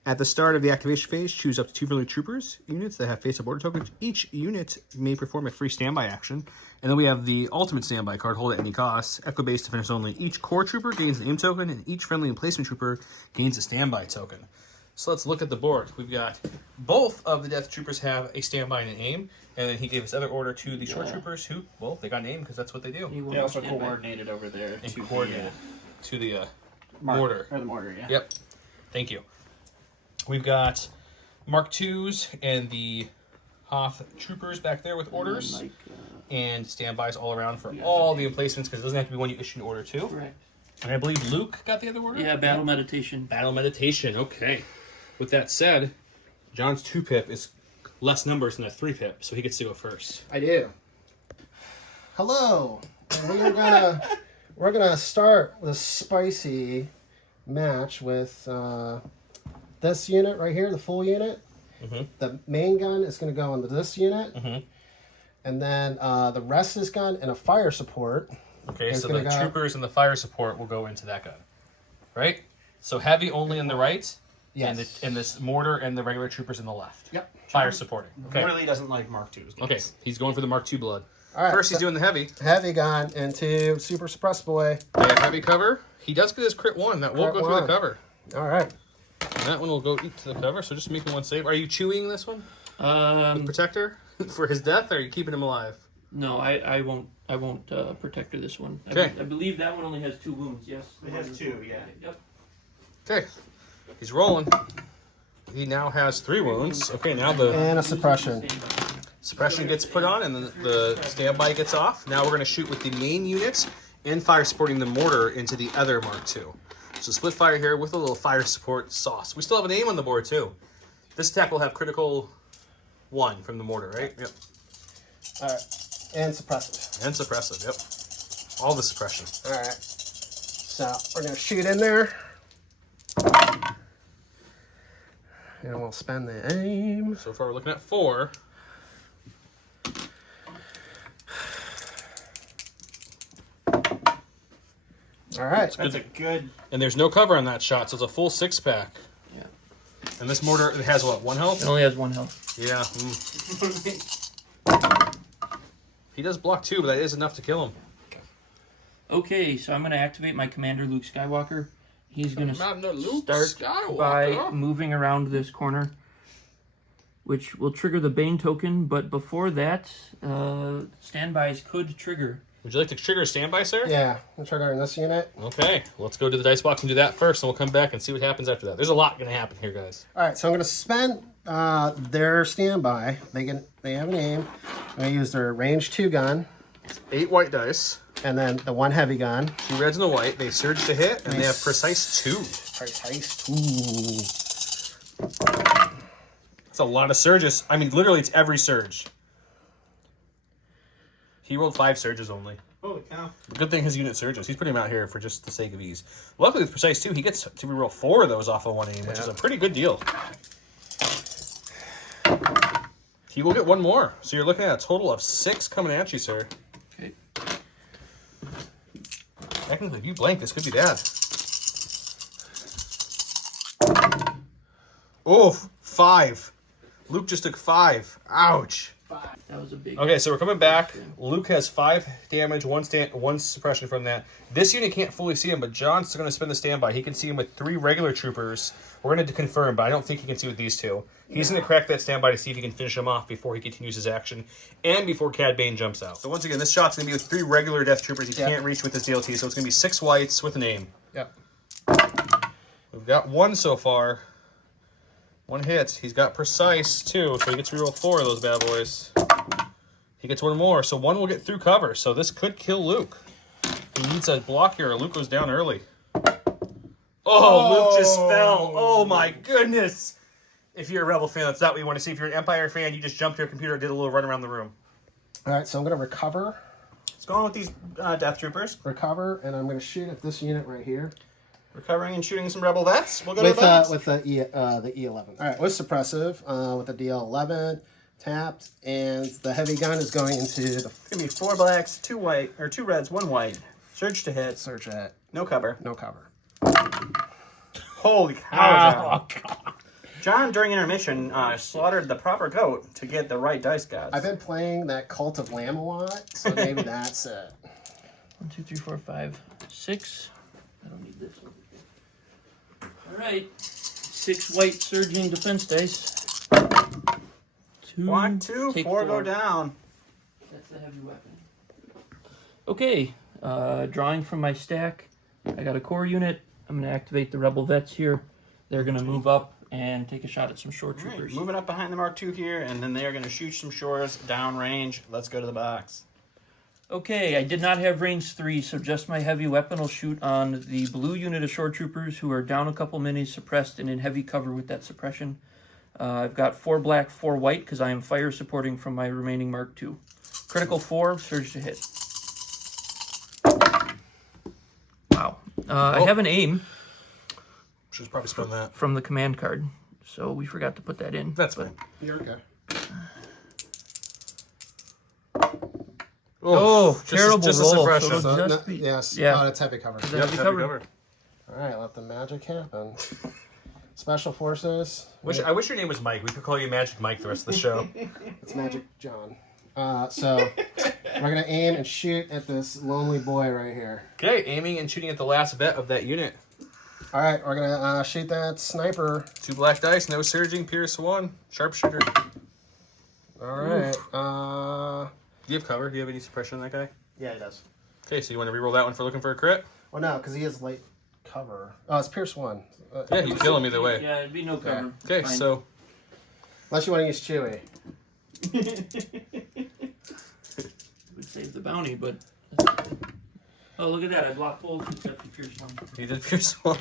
At the start of the activation phase, choose up to 2 friendly troopers units that have face-up order tokens. Each unit may perform a free standby action. And then we have the ultimate standby card, hold at any cost. Echo-based defense only. Each core trooper gains an aim token, and each friendly emplacement trooper gains a standby token. So let's look at the board. We've got both of the death troopers have a standby and an aim, and then he gave his other order to the short troopers who, well, they got an aim because that's what they do. They also coordinated over there And to coordinated to the the mortar. Or the mortar, yeah. Yep. Thank you. We've got Mark IIs and the Hoth troopers back there with orders and standbys all around for all the emplacements because it doesn't have to be one you issue an order to. Correct. And I believe Luke got the other order? Yeah, battle meditation. Battle meditation, okay. With that said, John's 2-pip is less numbers than a 3-pip, so he gets to go first. I do. Hello. We're gonna start the spicy match with this unit right here, the full unit. The main gun is gonna go into this unit, and then the rest of this gun and a fire support. Okay, so the troopers and the fire support will go into that gun, right? So heavy only on the right, Yes. and this mortar and the regular troopers in the left. Yep. Fire supporting. Okay. Really doesn't like Mark II's games. Okay, he's going for the Mark II blood. All right. First, he's doing the heavy. Heavy gun into super suppress boy. They have heavy cover. He does get his crit 1. That will Crit go through 1. the cover. All right. And that one will go eat to the cover, so just making one save. Are you chewing this one? Protector? For his death, or are you keeping him alive? No, I won't protector this one. Okay. I believe that one only has 2 wounds. Yes. It has 2, yeah. Yep. Okay. He's rolling. He now has 3 wounds. Okay, now the And a suppression. suppression gets put on, and then the standby gets off. Now we're going to shoot with the main unit and fire supporting the mortar into the other Mark II. So split fire here with a little fire support sauce. We still have an aim on the board, too. This attack will have critical 1 from the mortar, right? Yep. All right. And suppressive. And suppressive, yep. All the suppression. All right. So we're gonna shoot in there. And we'll spend the aim. So far we're looking at 4. All right. That's a good... And there's no cover on that shot, so it's a full 6-pack. Yeah. And this mortar, it has what, 1 health? It only has 1 health. Yeah. He does block 2, but that is enough to kill him. Okay, so I'm going to activate my commander, Luke Skywalker. He's going to start Skywalker. by moving around this corner, which will trigger the Bane token. But before that, standbys could trigger. Would you like to trigger a standby, sir? Yeah. We'll trigger in this unit. Okay, let's go to the dice box and do that first, and we'll come back and see what happens after that. There's a lot going to happen here, guys. All right. So I'm gonna spend their standby. They have an aim. I'm gonna use their range 2 gun, 8 white dice, and then the 1 heavy gun. 2 reds and a white. They surge to hit, and they have precise 2. Precise. Ooh. That's a lot of surges. I mean, literally, it's every surge. He rolled 5 surges only. Holy cow. Good thing his unit surges. He's putting him out here for just the sake of ease. Luckily, with precise 2, he gets to reroll 4 of those off of 1 aim, which is a pretty good deal. He will get 1 more. So you're looking at a total of 6 coming at you, sir. Okay. Technically, if you blank, this could be bad. Oh, 5. Luke just took 5. Ouch. That was a big... Okay, so we're coming back. Luke has 5 damage, 1 suppression from that. This unit can't fully see him, but John's going to spend the standby. He can see him with 3 regular troopers. We're going to confirm, but I don't think he can see with these 2. He's going to crack that standby to see if he can finish him off before he continues his action and before Cad Bane jumps out. So once again, this shot's going to be with 3 regular death troopers he can't reach with his DLT, so it's going to be 6 whites with an aim. Yep. We've got 1 so far. 1 hit. He's got precise, too, so he gets to reroll 4 of those bad boys. He gets 1 more, so 1 will get through cover, so this could kill Luke. He needs a block here, or Luke goes down early. Oh, Luke just fell. Oh, my goodness. If you're a Rebel fan, that's not what you want to see. If you're an Empire fan, you just jumped to your computer and did a little run around the room. All right. So I'm gonna recover. Let's go on with these Death Troopers. Recover, and I'm gonna shoot at this unit right here. Recovering and shooting some Rebel vets. We'll go to the vets. With the E11. All right, with suppressive, with the DL11 tapped, and the heavy gun is going into the It's going to be 4 blacks, 2 white, or 2 reds, 1 white. Surge to hit. Search at No cover. no cover. Holy cow, John. John, during intermission, slaughtered the proper goat to get the right dice gods. I've been playing that Cult of Lamb a lot, so maybe that's it. 1, 2, 3, 4, 5, 6. I don't need this over here. All right. 6 white surging defense dice. 2. Block 2, take 4 go down. That's the heavy weapon. Okay. Drawing from my stack. I got a core unit. I'm going to activate the Rebel Vets here. They're going to move up and take a shot at some shore All right, troopers. moving up behind the Mark II here, and then they are going to shoot some shores downrange. Let's go to the box. Okay, I did not have range 3, so just my heavy weapon will shoot on the blue unit of shore troopers who are down a couple minis, suppressed, and in heavy cover with that suppression. I've got 4 black, 4 white, because I am fire supporting from my remaining Mark II. Critical 4, surge to hit. Wow. I have an aim Should probably spend that. from the command card, so we forgot to put that in. That's fine. You're okay. Oh, terrible just a roll. suppression. So So, it'll no, just be... yes. Yeah. Oh, that's heavy cover. Yep, Heavy cover. All right, let the magic happen. Special Forces. I wish your name was Mike. We could call you Magic Mike the rest of the show. It's Magic John. So we're gonna aim and shoot at this lonely boy right here. Okay, aiming and shooting at the last vet of that unit. All right, we're gonna shoot that sniper. 2 black dice, no surging, pierce 1, sharpshooter. All right. Do you have cover? Do you have any suppression on that guy? Yeah, he does. Okay, so you want to reroll that one for looking for a crit? Well, no, because he has light cover. Oh, it's Pierce 1. Yeah, you kill him either way. Yeah, it'd be no cover. Okay, Fine. so Unless you want to use Chewie. Would save the bounty, but... Oh, look at that. I blocked both except for Pierce 1. you did pierce 1.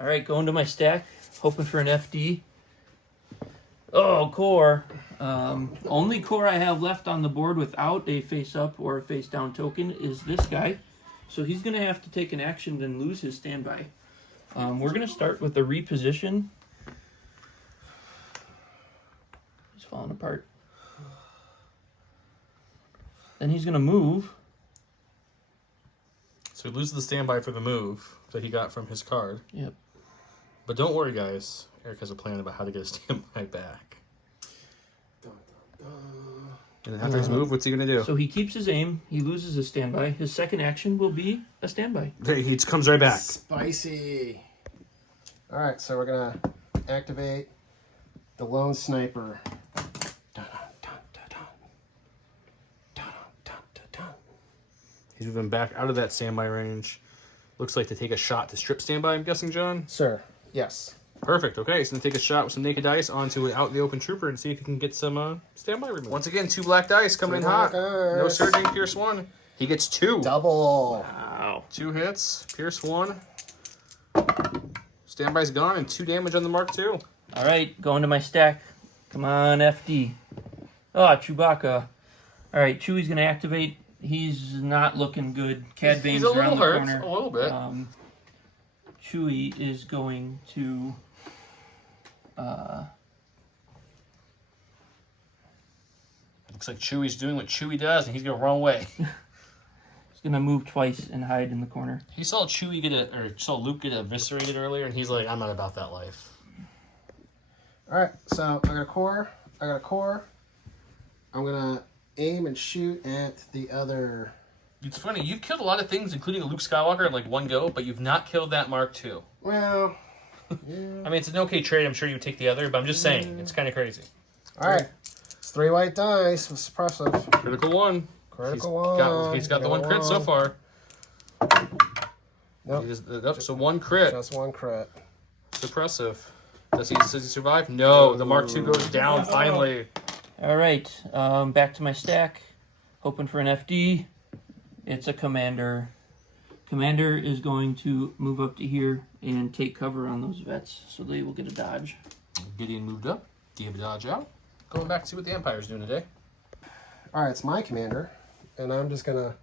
All right, going to my stack, hoping for an FD. Oh, core. Only core I have left on the board without a face-up or a face-down token is this guy. So he's going to have to take an action and lose his standby. We're going to start with the reposition. He's falling apart. Then he's going to move. So he loses the standby for the move that he got from his card. Yep. But don't worry, guys. Eric has a plan about how to get his standby back. And then after his move, what's he going to do? So he keeps his aim. He loses his standby. His second action will be a standby. He comes right back. Spicy. All right, so we're gonna activate the lone sniper. He's moving back out of that standby range. Looks like to take a shot to strip standby, I'm guessing, John? Sir, yes. Perfect. Okay, he's going to take a shot with some naked dice onto an out-in-the-open trooper and see if he can get some standby removed. Once again, 2 black dice coming in hot. No surging, pierce 1. He gets 2. Double. Wow. 2 hits, pierce 1. Standby's gone and 2 damage on the Mark II. All right, going to my stack. Come on, FD. Oh, Chewbacca. All right, Chewie's going to activate. He's not looking good. Cad Bane's He's a around little the hurt, corner. a little bit. Chewie is going to... Looks like Chewie's doing what Chewie does, and he's going the wrong way. He's going to move twice and hide in the corner. He saw saw Luke get eviscerated earlier, and he's like, I'm not about that life. All right, so I got a core. I'm gonna aim and shoot at the other. It's funny, you've killed a lot of things, including a Luke Skywalker, in like one go, but you've not killed that Mark II. Well, yeah. I mean, it's an okay trade. I'm sure you would take the other, but I'm just saying, it's kind of crazy. All right, it's 3 white dice with suppressive. Critical 1. He's got the 1 crit so far. Nope. So 1 crit. Just 1 crit. Suppressive. Does he survive? No, the Mark II goes down finally. All right, back to my stack. Hoping for an FD. It's a commander. Commander is going to move up to here and take cover on those vets, so they will get a dodge. Gideon moved up. Gave a dodge out. Going back to see what the Empire's doing today. All right, it's my commander, and I'm just gonna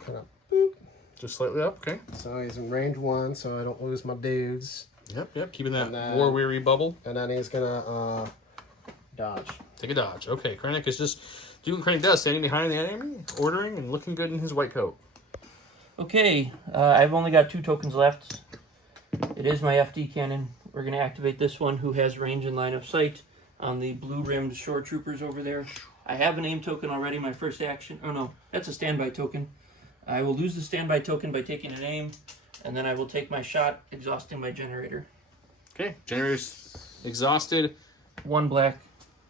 kind of boop. Just slightly up, okay. So he's in range 1, so I don't lose my dudes. Yep. Keeping that And then- war-weary bubble. And then he's gonna dodge. Take a dodge. Okay, Krennic is just doing what Krennic does, standing behind the enemy, ordering, and looking good in his white coat. Okay, I've only got 2 tokens left. It is my FD cannon. We're going to activate this one who has range and line of sight on the blue-rimmed shore troopers over there. I have an aim token already, my first action. Oh no, that's a standby token. I will lose the standby token by taking an aim, and then I will take my shot, exhausting my generator. Okay, generator's exhausted. 1 black.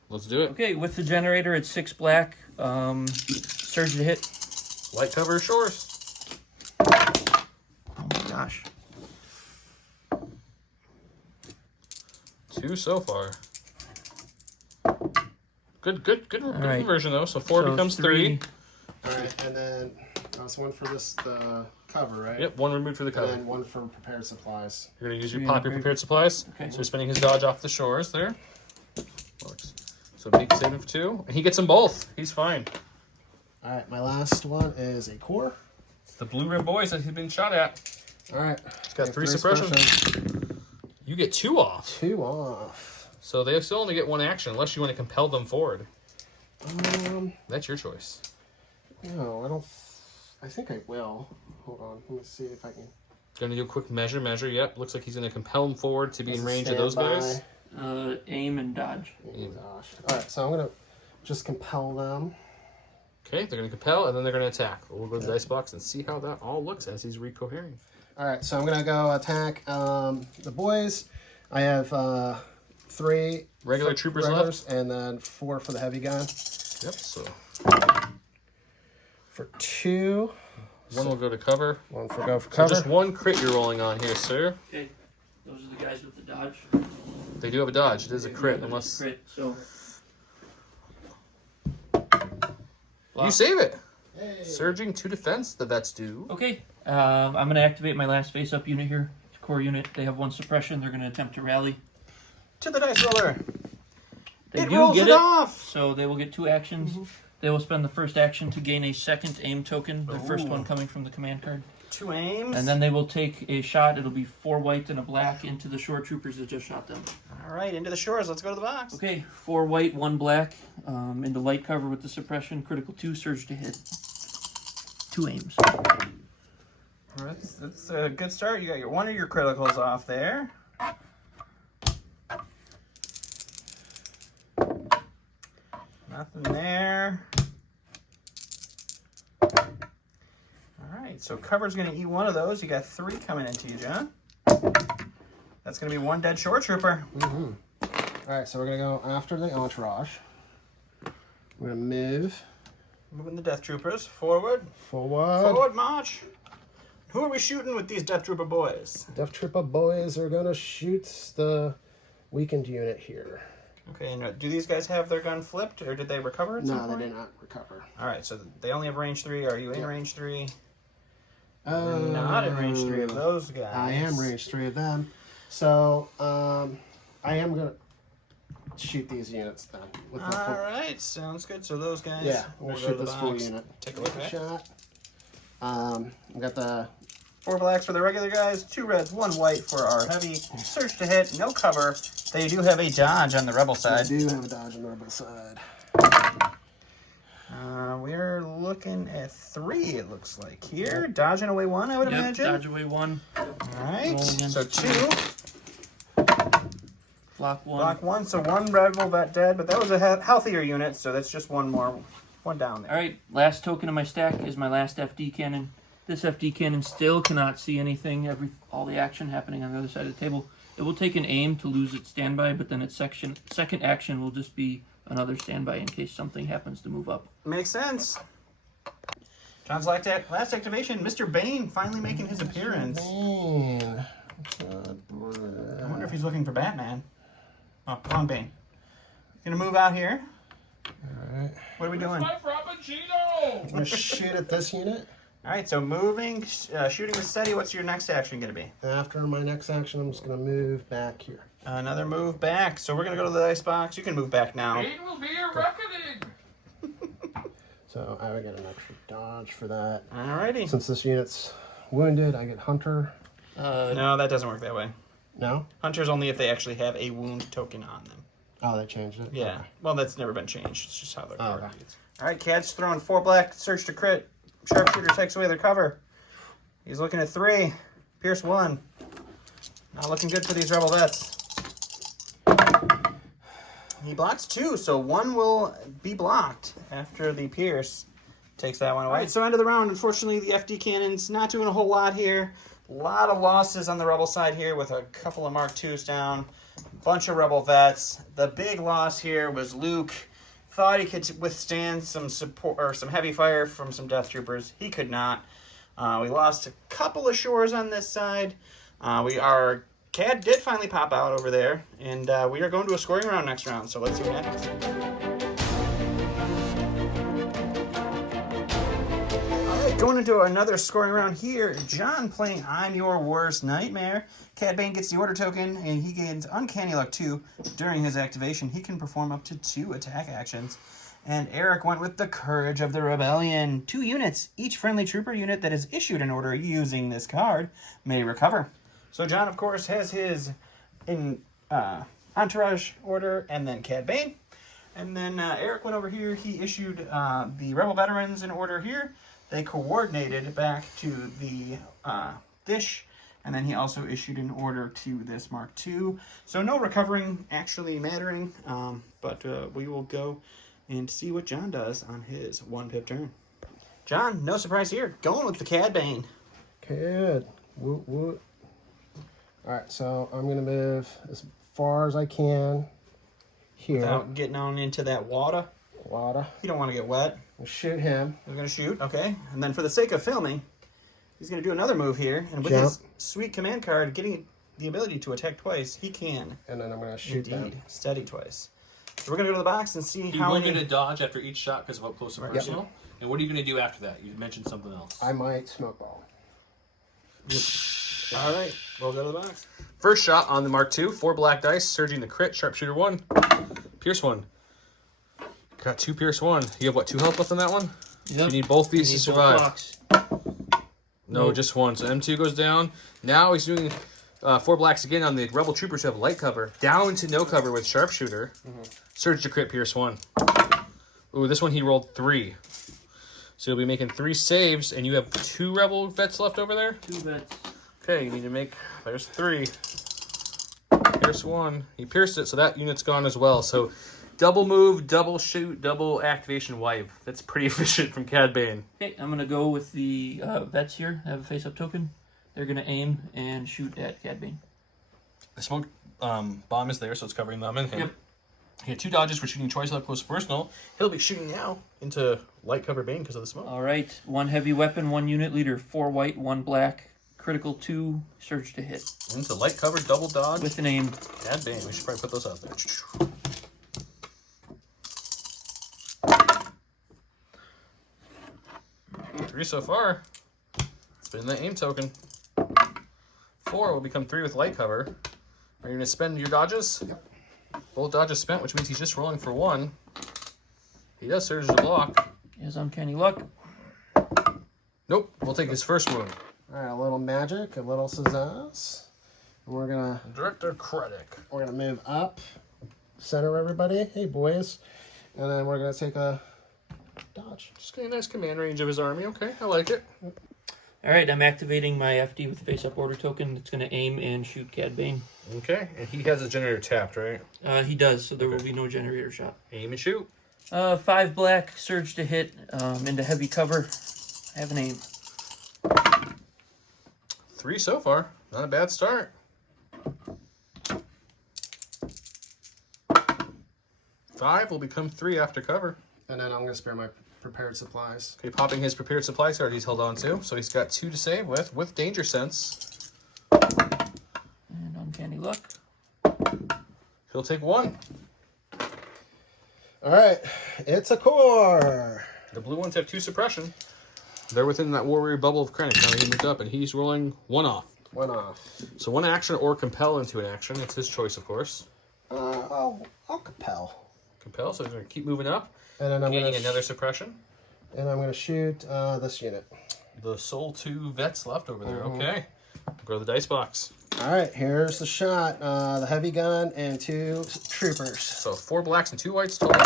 Let's do it. Okay, with the generator, it's 6 black. Surge to hit. Light cover shores. Oh my gosh. 2 so far. Good right. conversion though. So 4 becomes 3. All right, and then that's one for the cover, right? Yep, 1 removed for the And cover. then 1 for prepared supplies. You're gonna use your 3 pop your removed. prepared supplies. Okay. So you're spending his dodge off the shores there. Works. So make a save of 2. And he gets them both. He's fine. All right, my last one is a core. It's the blue rim boys that he's been shot at. All right, He's got 3 suppression. You get 2 off. 2 off. So they still only get 1 action unless you want to compel them forward. That's your choice. No, I don't. I think I will. Hold on, let me see if I can. Gonna do a quick measure. Yep, looks like he's gonna compel them forward to be in range of those Standby. guys. Aim and dodge. Oh gosh. All right, so I'm gonna just compel them. Okay, they're gonna compel and then they're gonna attack. We'll go to the dice box and see how that all looks as he's recohering. All right, so I'm gonna go attack the boys. I have 3 Regular troopers regulars and then 4 for the heavy gun. Yep. So For 2. 1 will go to cover. 1 for go for So cover. just 1 crit you're rolling on here, sir. Okay, those are the guys with the dodge. They do have a dodge. It is a crit It's unless crit, so you save it. Hey. Surging to defense. The vets do. okay. I'm going to activate my last face-up unit here. It's a core unit. They have 1 suppression. They're going to attempt to rally. To the dice roller. They It do rolls get it it, off. so they will get 2 actions. They will spend the first action to gain a second aim token. The first Ooh. one coming from the command card. 2 aims. And then they will take a shot. It'll be 4 white and a black into the shore troopers that just shot them. All right, into the shores. Let's go to the box. Okay, 4 white, 1 black. Into light cover with the suppression. Critical 2, surge to hit. 2 aims. All right, that's a good start. You got one of your criticals off there. Nothing there. All right, so cover's going to eat 1 of those. You got 3 coming into you, John. That's going to be 1 dead shore trooper. All right, so we're gonna go after the entourage. We're gonna move Moving the death troopers forward. forward. Forward march. Who are we shooting with these death trooper boys? Death Trooper boys are gonna shoot the weakened unit here. Okay, and do these guys have their gun flipped, or did they recover at some No, point? they did not recover. All right, so they only have range 3. Are you in range 3? We're Not in range 3 of those guys. I am range 3 of them. So, I am gonna shoot these units then. With my All full, right, sounds good. So those guys. yeah, I'm will gonna go shoot to the this full box. unit. Take a look at it. Shot. We got the 4 blacks for the regular guys, 2 reds, 1 white for our heavy. Search to hit, no cover. They do have a dodge on the rebel I side. do have a dodge on the rebel side. We're looking at 3, it looks like here. Dodging away 1, I would Yep, imagine. dodge away 1. All right, Roll against so 2. Block 1. Block 1, so 1 rebel vet dead, but that was a healthier unit, so that's just 1 more. 1 down there. Alright, last token of my stack is my last FD cannon. This FD cannon still cannot see anything, all the action happening on the other side of the table. It will take an aim to lose its standby, but then its second action will just be another standby in case something happens to move up. Makes sense. John's last activation, Mr. Bane finally making his appearance. Man. I wonder if he's looking for Batman. Oh, wrong Bane. He's gonna move out here. Alright. What are we doing? My frappuccino. I'm gonna shoot at this unit. All right, so moving, shooting with steady. What's your next action gonna be? After my next action, I'm just gonna move back here. Another move back. So we're gonna go to the dice box. You can move back now. Pain will be your reckoning. So I would get an extra dodge for that. Alrighty. Since this unit's wounded, I get Hunter. No, that doesn't work that way. No? Hunters only if they actually have a wound token on them. Oh, they changed it? Yeah. Okay. Well, that's never been changed. It's just how they're Oh, okay. All right, Cad's throwing 4 black. Search to crit. Sharpshooter takes away their cover. He's looking at 3. Pierce 1. Not looking good for these Rebel Vets. He blocks 2, so 1 will be blocked after the Pierce takes that one away. All right, so end of the round. Unfortunately, the FD cannons not doing a whole lot here. A lot of losses on the Rebel side here with a couple of Mark IIs down. Bunch of Rebel Vets. The big loss here was Luke. Thought he could withstand some support or some heavy fire from some Death Troopers. He could not. We lost a couple of shores on this side. CAD did finally pop out over there, and we are going to a scoring round next round, so let's see what happens. All right, going into another scoring round here. John playing I'm Your Worst Nightmare. Cad Bane gets the order token, and he gains Uncanny Luck 2 during his activation. He can perform up to 2 attack actions. And Eric went with the Courage of the Rebellion. 2 units. Each friendly trooper unit that is issued an order using this card may recover. So John, of course, has his entourage order, and then Cad Bane. And then Eric went over here. He issued the Rebel Veterans an order here. They coordinated back to the dish. And then he also issued an order to this Mark II. So no recovering actually mattering. But we will go and see what John does on his 1-pip turn. John, no surprise here. Going with the Cad Bane. Good. Woot woot. Alright, so I'm going to move as far as I can here. Without getting on into that water. Water. You don't want to get wet. We'll shoot him. We're going to shoot, okay. And then for the sake of filming, he's going to do another move here. And with Jump. his sweet command card, getting the ability to attack twice, he can. And then I'm going to shoot Indeed. them. Steady twice. So we're going to go to the box and see You how will many... get a dodge after each shot because of up close and personal. Yep. And what are you going to do after that? You mentioned something else. I might smoke ball. All right, we'll go to the box. First shot on the Mark II, 4 black dice, surging the crit, sharpshooter 1, Pierce 1. Got 2 Pierce 1. You have what, 2 health left on that one? Yep. You need both these to survive. Blocks. No, just 1. So M2 goes down. Now he's doing 4 blacks again on the Rebel Troopers who have light cover. Down to no cover with sharpshooter. Surge to crit, Pierce 1. Ooh, this one he rolled 3. So you'll be making 3 saves, and you have 2 Rebel Vets left over there? 2 vets. Okay, you need to make, there's 3. Pierce 1. He pierced it, so that unit's gone as well. So double move, double shoot, double activation wipe. That's pretty efficient from Cad Bane. Okay, I'm going to go with the vets here. I have a face-up token. They're going to aim and shoot at Cad Bane. The smoke bomb is there, so it's covering them and him. Yep. He had 2 dodges for shooting twice up close personal. He'll be shooting now into light cover Bane because of the smoke. All right, 1 heavy weapon, 1 unit leader, 4 white, 1 black, critical 2, surge to hit. Into light cover, double dodge. With an aim. Cad Bane. We should probably put those out there. 3 so far. Spin that aim token. 4 will become 3 with light cover. Are you going to spend your dodges? Yep. Both dodges spent, which means he's just rolling for 1. He does surge to block. He has uncanny luck. Nope. We'll take his first wound. Alright, a little magic, a little pizzazz. And we're gonna move up, center everybody. Hey boys. And then we're gonna take a dodge. Just getting a nice command range of his army. Okay, I like it. All right, I'm activating my FD with the face-up order token. It's going to aim and shoot Cad Bane. Okay, and he has a generator tapped, right? He does, so there will be no generator shot. Aim and shoot. 5 black, surge to hit, into heavy cover. I have an aim. 3 so far. Not a bad start. 5 will become 3 after cover. And then I'm gonna spare my prepared supplies. Okay, popping his prepared supplies card he's held on to. So he's got 2 to save with danger sense. And uncanny luck. He'll take 1. Alright, it's a core. The blue ones have 2 suppression. They're within that warrior bubble of Krennic. Now he moved up and he's rolling 1 off. 1 off. So 1 action or compel into an action. It's his choice, of course. I'll compel. Compel, so he's going to keep moving up. And then I'm Gaining gonna another suppression. and I'm gonna shoot this unit. The sole 2 vets left over there. Okay. Go to the dice box. Alright, here's the shot. The heavy gun and 2 troopers. So 4 blacks and 2 whites total.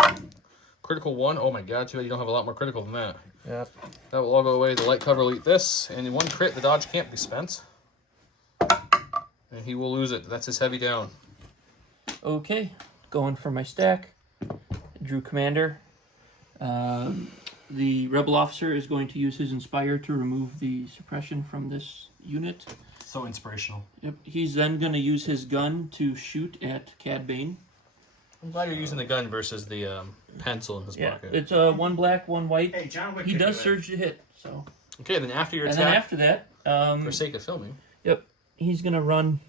Critical 1. Oh my god, too bad you don't have a lot more critical than that. Yep. That will all go away. The light cover will eat this. And in 1 crit, the dodge can't be spent. And he will lose it. That's his heavy down. Okay, going for my stack. Drew Commander. The Rebel Officer is going to use his Inspire to remove the suppression from this unit. So inspirational. Yep. He's then going to use his gun to shoot at Cad Bane. I'm glad you're using the gun versus the pencil in his pocket. It's 1 black, 1 white. Hey, John Wick He could does do it. surge to hit. So. Okay, then after your And attack, then after that, for sake of filming, yep, he's going to run.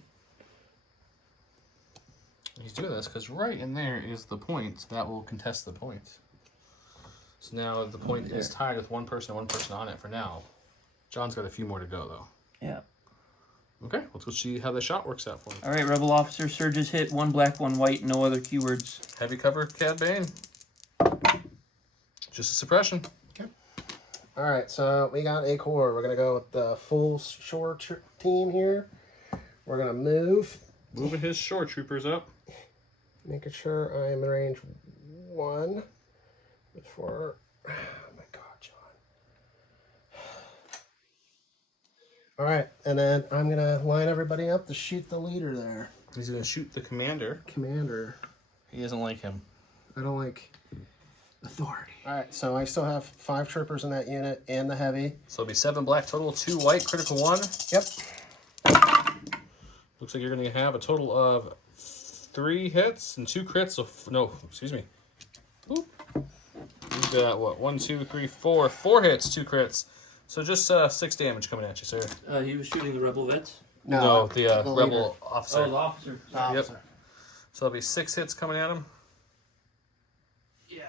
he's doing this because right in there is the point that will contest the point. So now the point is tied with one person and one person on it for now. John's got a few more to go, though. Yeah. Okay, let's go see how the shot works out for him. All right, Rebel Officer surges hit, 1 black, 1 white, no other keywords. Heavy cover, Cad Bane. Just a suppression. All right, so we got a core. We're going to go with the full shore team here. We're going to move. Moving his shore troopers up. Making sure I am in range 1 before. Oh my God, John. All right, and then I'm gonna line everybody up to shoot the leader there. He's going to shoot the commander. Commander. He doesn't like him. I don't like Authority. All right, so I still have 5 troopers in that unit and the heavy. So it'll be 7 black total, 2 white, critical 1. Yep. Looks like you're going to have a total of 3 hits and 2 crits. So no, excuse me. Oop. You've got what? 1, 2, 3, 4. 4 hits, 2 crits. So just 6 damage coming at you, sir. He was shooting the Rebel vets. No, the leader. rebel officer. Oh, the officer. The officer. Yep. So that'll be 6 hits coming at him. Yeah.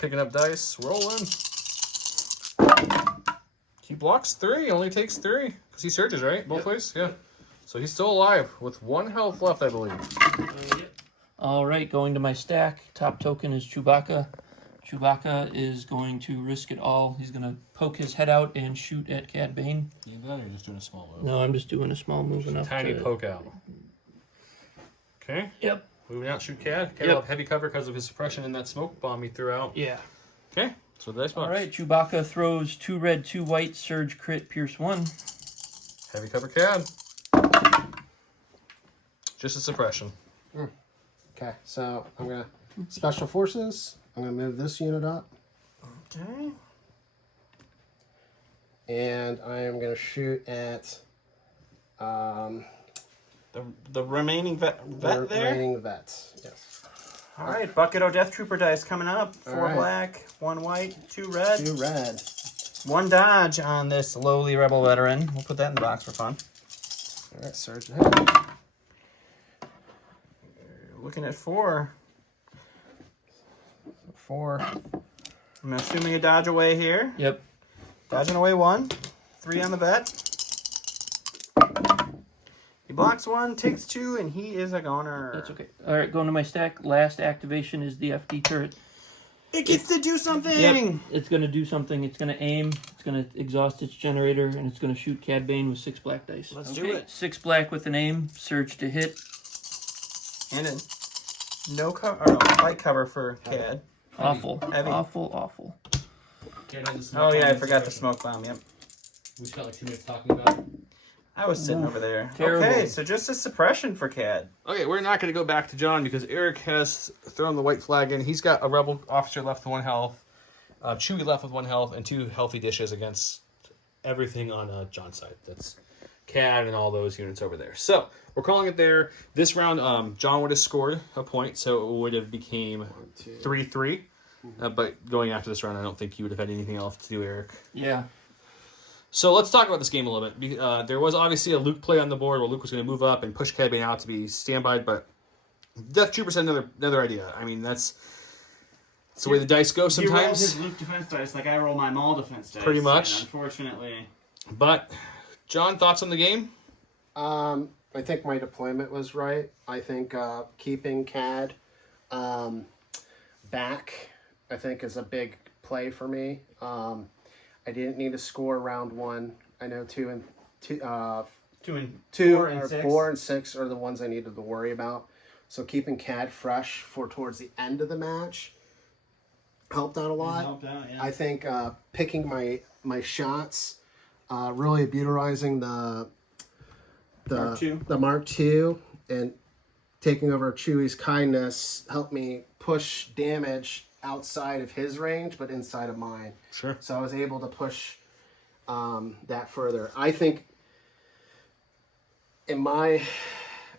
Picking up dice, rolling. He blocks 3, only takes 3. Because he surges, right? Both ways? Yeah. So he's still alive with 1 health left, I believe. Yep. All right, going to my stack. Top token is Chewbacca. Chewbacca is going to risk it all. He's going to poke his head out and shoot at Cad Bane. You done, or you're just doing a small move? No, I'm just doing a small move enough. Tiny to... poke out. Okay. Yep. Moving out, shoot Cad. Cad Yep. will have heavy cover because of his suppression and that smoke bomb he threw out. Yeah. Okay. So the dice box. All right, Chewbacca throws 2 red, 2 white, surge, crit, pierce 1. Heavy cover Cad. Just a suppression. Okay, so I'm gonna special forces. I'm gonna move this unit up, Okay. and I am gonna shoot at The remaining vet the there. remaining vets. Yes, All right, bucket o' Death Trooper dice coming up. 4 All right. black, 1 white, 2 red. 2 red. 1 dodge on this lowly rebel veteran. We'll put that in the box for fun. All right, surge ahead. Looking at 4. 4. I'm assuming a dodge away here. Yep. Dodging away 1. 3 on the vet. He blocks 1, takes 2, and he is a goner. That's okay. All right, going to my stack. Last activation is the FD turret. It gets to do something! Yep. It's going to do something. It's going to aim. It's going to exhaust its generator, and it's going to shoot Cad Bane with 6 black dice. Let's do it. 6 black with an aim. Surge to hit. And a no cover, or no, light cover for Cad. Awful. Heavy. Awful. Oh yeah, I forgot the smoke bomb, yep. We spent like 2 minutes talking about it. I was sitting over there. Terrible. Okay, so just a suppression for Cad. Okay, we're not going to go back to John because Eric has thrown the white flag in. He's got a rebel officer left with 1 health, Chewie left with 1 health, and 2 healthy dishes against everything on John's side. That's Cad and all those units over there. So we're calling it there. This round, John would have scored a point, so it would have became 3-3. But going after this round, I don't think you would have had anything else to do, Eric. Yeah. So let's talk about this game a little bit. There was obviously a Luke play on the board where Luke was going to move up and push Cad Bane out to be standby, but Death Troopers had another idea. I mean, that's the way the dice go He rolled sometimes. his Luke defense dice like I roll my Maul defense dice. Pretty much. And unfortunately. But, John, thoughts on the game? I think my deployment was right. I think keeping Cad back, I think, is a big play for me. I didn't need to score round 1. I know 2 and 2 and 4 and or 6. 4 and 6 are the ones I needed to worry about. So keeping Cad fresh for towards the end of the match helped out a lot. Helped out, yeah. I think picking my shots, really beautilizing the Mark II, and taking over Chewie's kindness helped me push damage outside of his range, but inside of mine. Sure. So I was able to push that further. I think, in my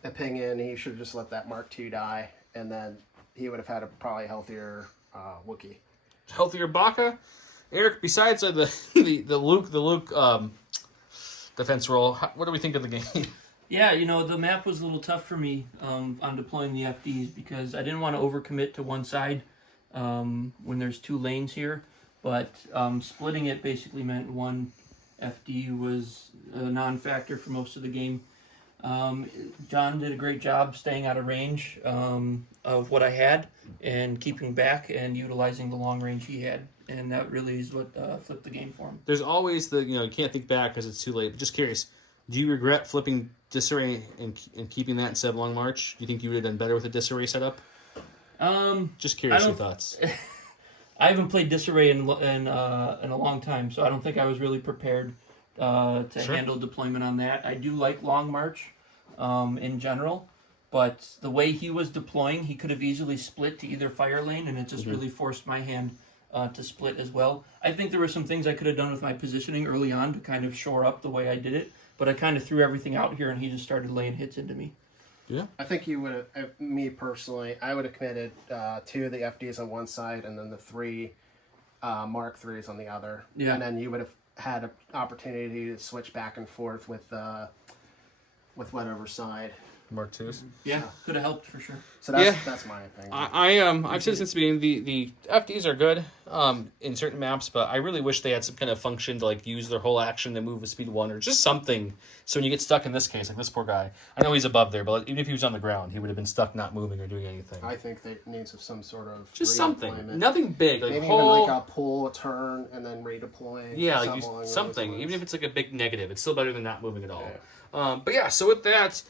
opinion, he should have just let that Mark II die, and then he would have had a probably healthier Wookiee. Healthier Baka. Eric, besides the Luke defense roll, what do we think of the game? Yeah, the map was a little tough for me on deploying the FDs because I didn't want to overcommit to one side when there's 2 lanes here. But splitting it basically meant one FD was a non-factor for most of the game. John did a great job staying out of range of what I had and keeping back and utilizing the long range he had. And that really is what flipped the game for him. There's always you can't think back because it's too late. Just curious, do you regret flipping Disarray and keeping that instead of Long March? Do you think you would have done better with a Disarray setup? Just curious your thoughts. I haven't played Disarray in a long time, so I don't think I was really prepared to handle deployment on that. I do like Long March in general, but the way he was deploying, he could have easily split to either fire lane, and it just really forced my hand to split as well. I think there were some things I could have done with my positioning early on to kind of shore up the way I did it, but I kind of threw everything out here, and he just started laying hits into me. Yeah. I think you would have, me personally, I would have committed 2 of the FDs on one side and then the 3 Mark IIIs on the other. Yeah. And then you would have had an opportunity to switch back and forth with whatever side. Mark IIs. Yeah, could have helped for sure. So that's my opinion. I've said since the beginning the FDs are good in certain maps, but I really wish they had some kind of function to use their whole action to move a speed 1 or just something. So when you get stuck in this case, like this poor guy, I know he's above there, but even if he was on the ground, he would have been stuck not moving or doing anything. I think that needs some sort of Just something, redeployment. nothing big, Maybe whole, even a pull, a turn, and then redeploy. yeah, something. Even if it's a big negative, it's still better than not moving at all. Yeah. But yeah, so with that.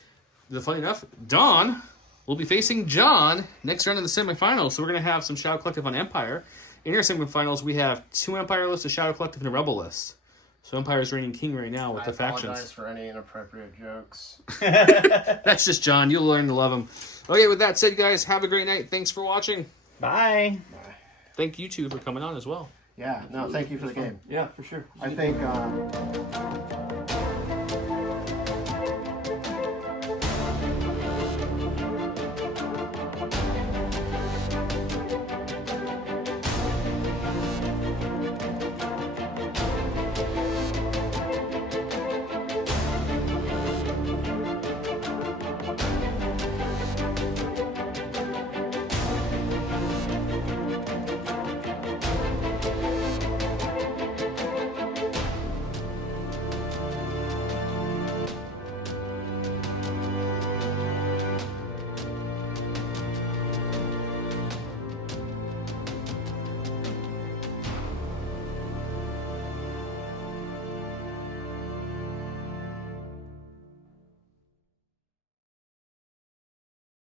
Funny enough, Dawn will be facing John next round in the semifinals. So we're going to have some Shadow Collective on Empire. In our semifinals, we have 2 Empire lists, a Shadow Collective, and a Rebel list. So Empire's reigning king right now with the factions. I apologize for any inappropriate jokes. That's just John. You'll learn to love him. Okay, with that said, guys, have a great night. Thanks for watching. Bye. Thank you two for coming on as well. Yeah, no, thank you for the game. Yeah, for sure. I think...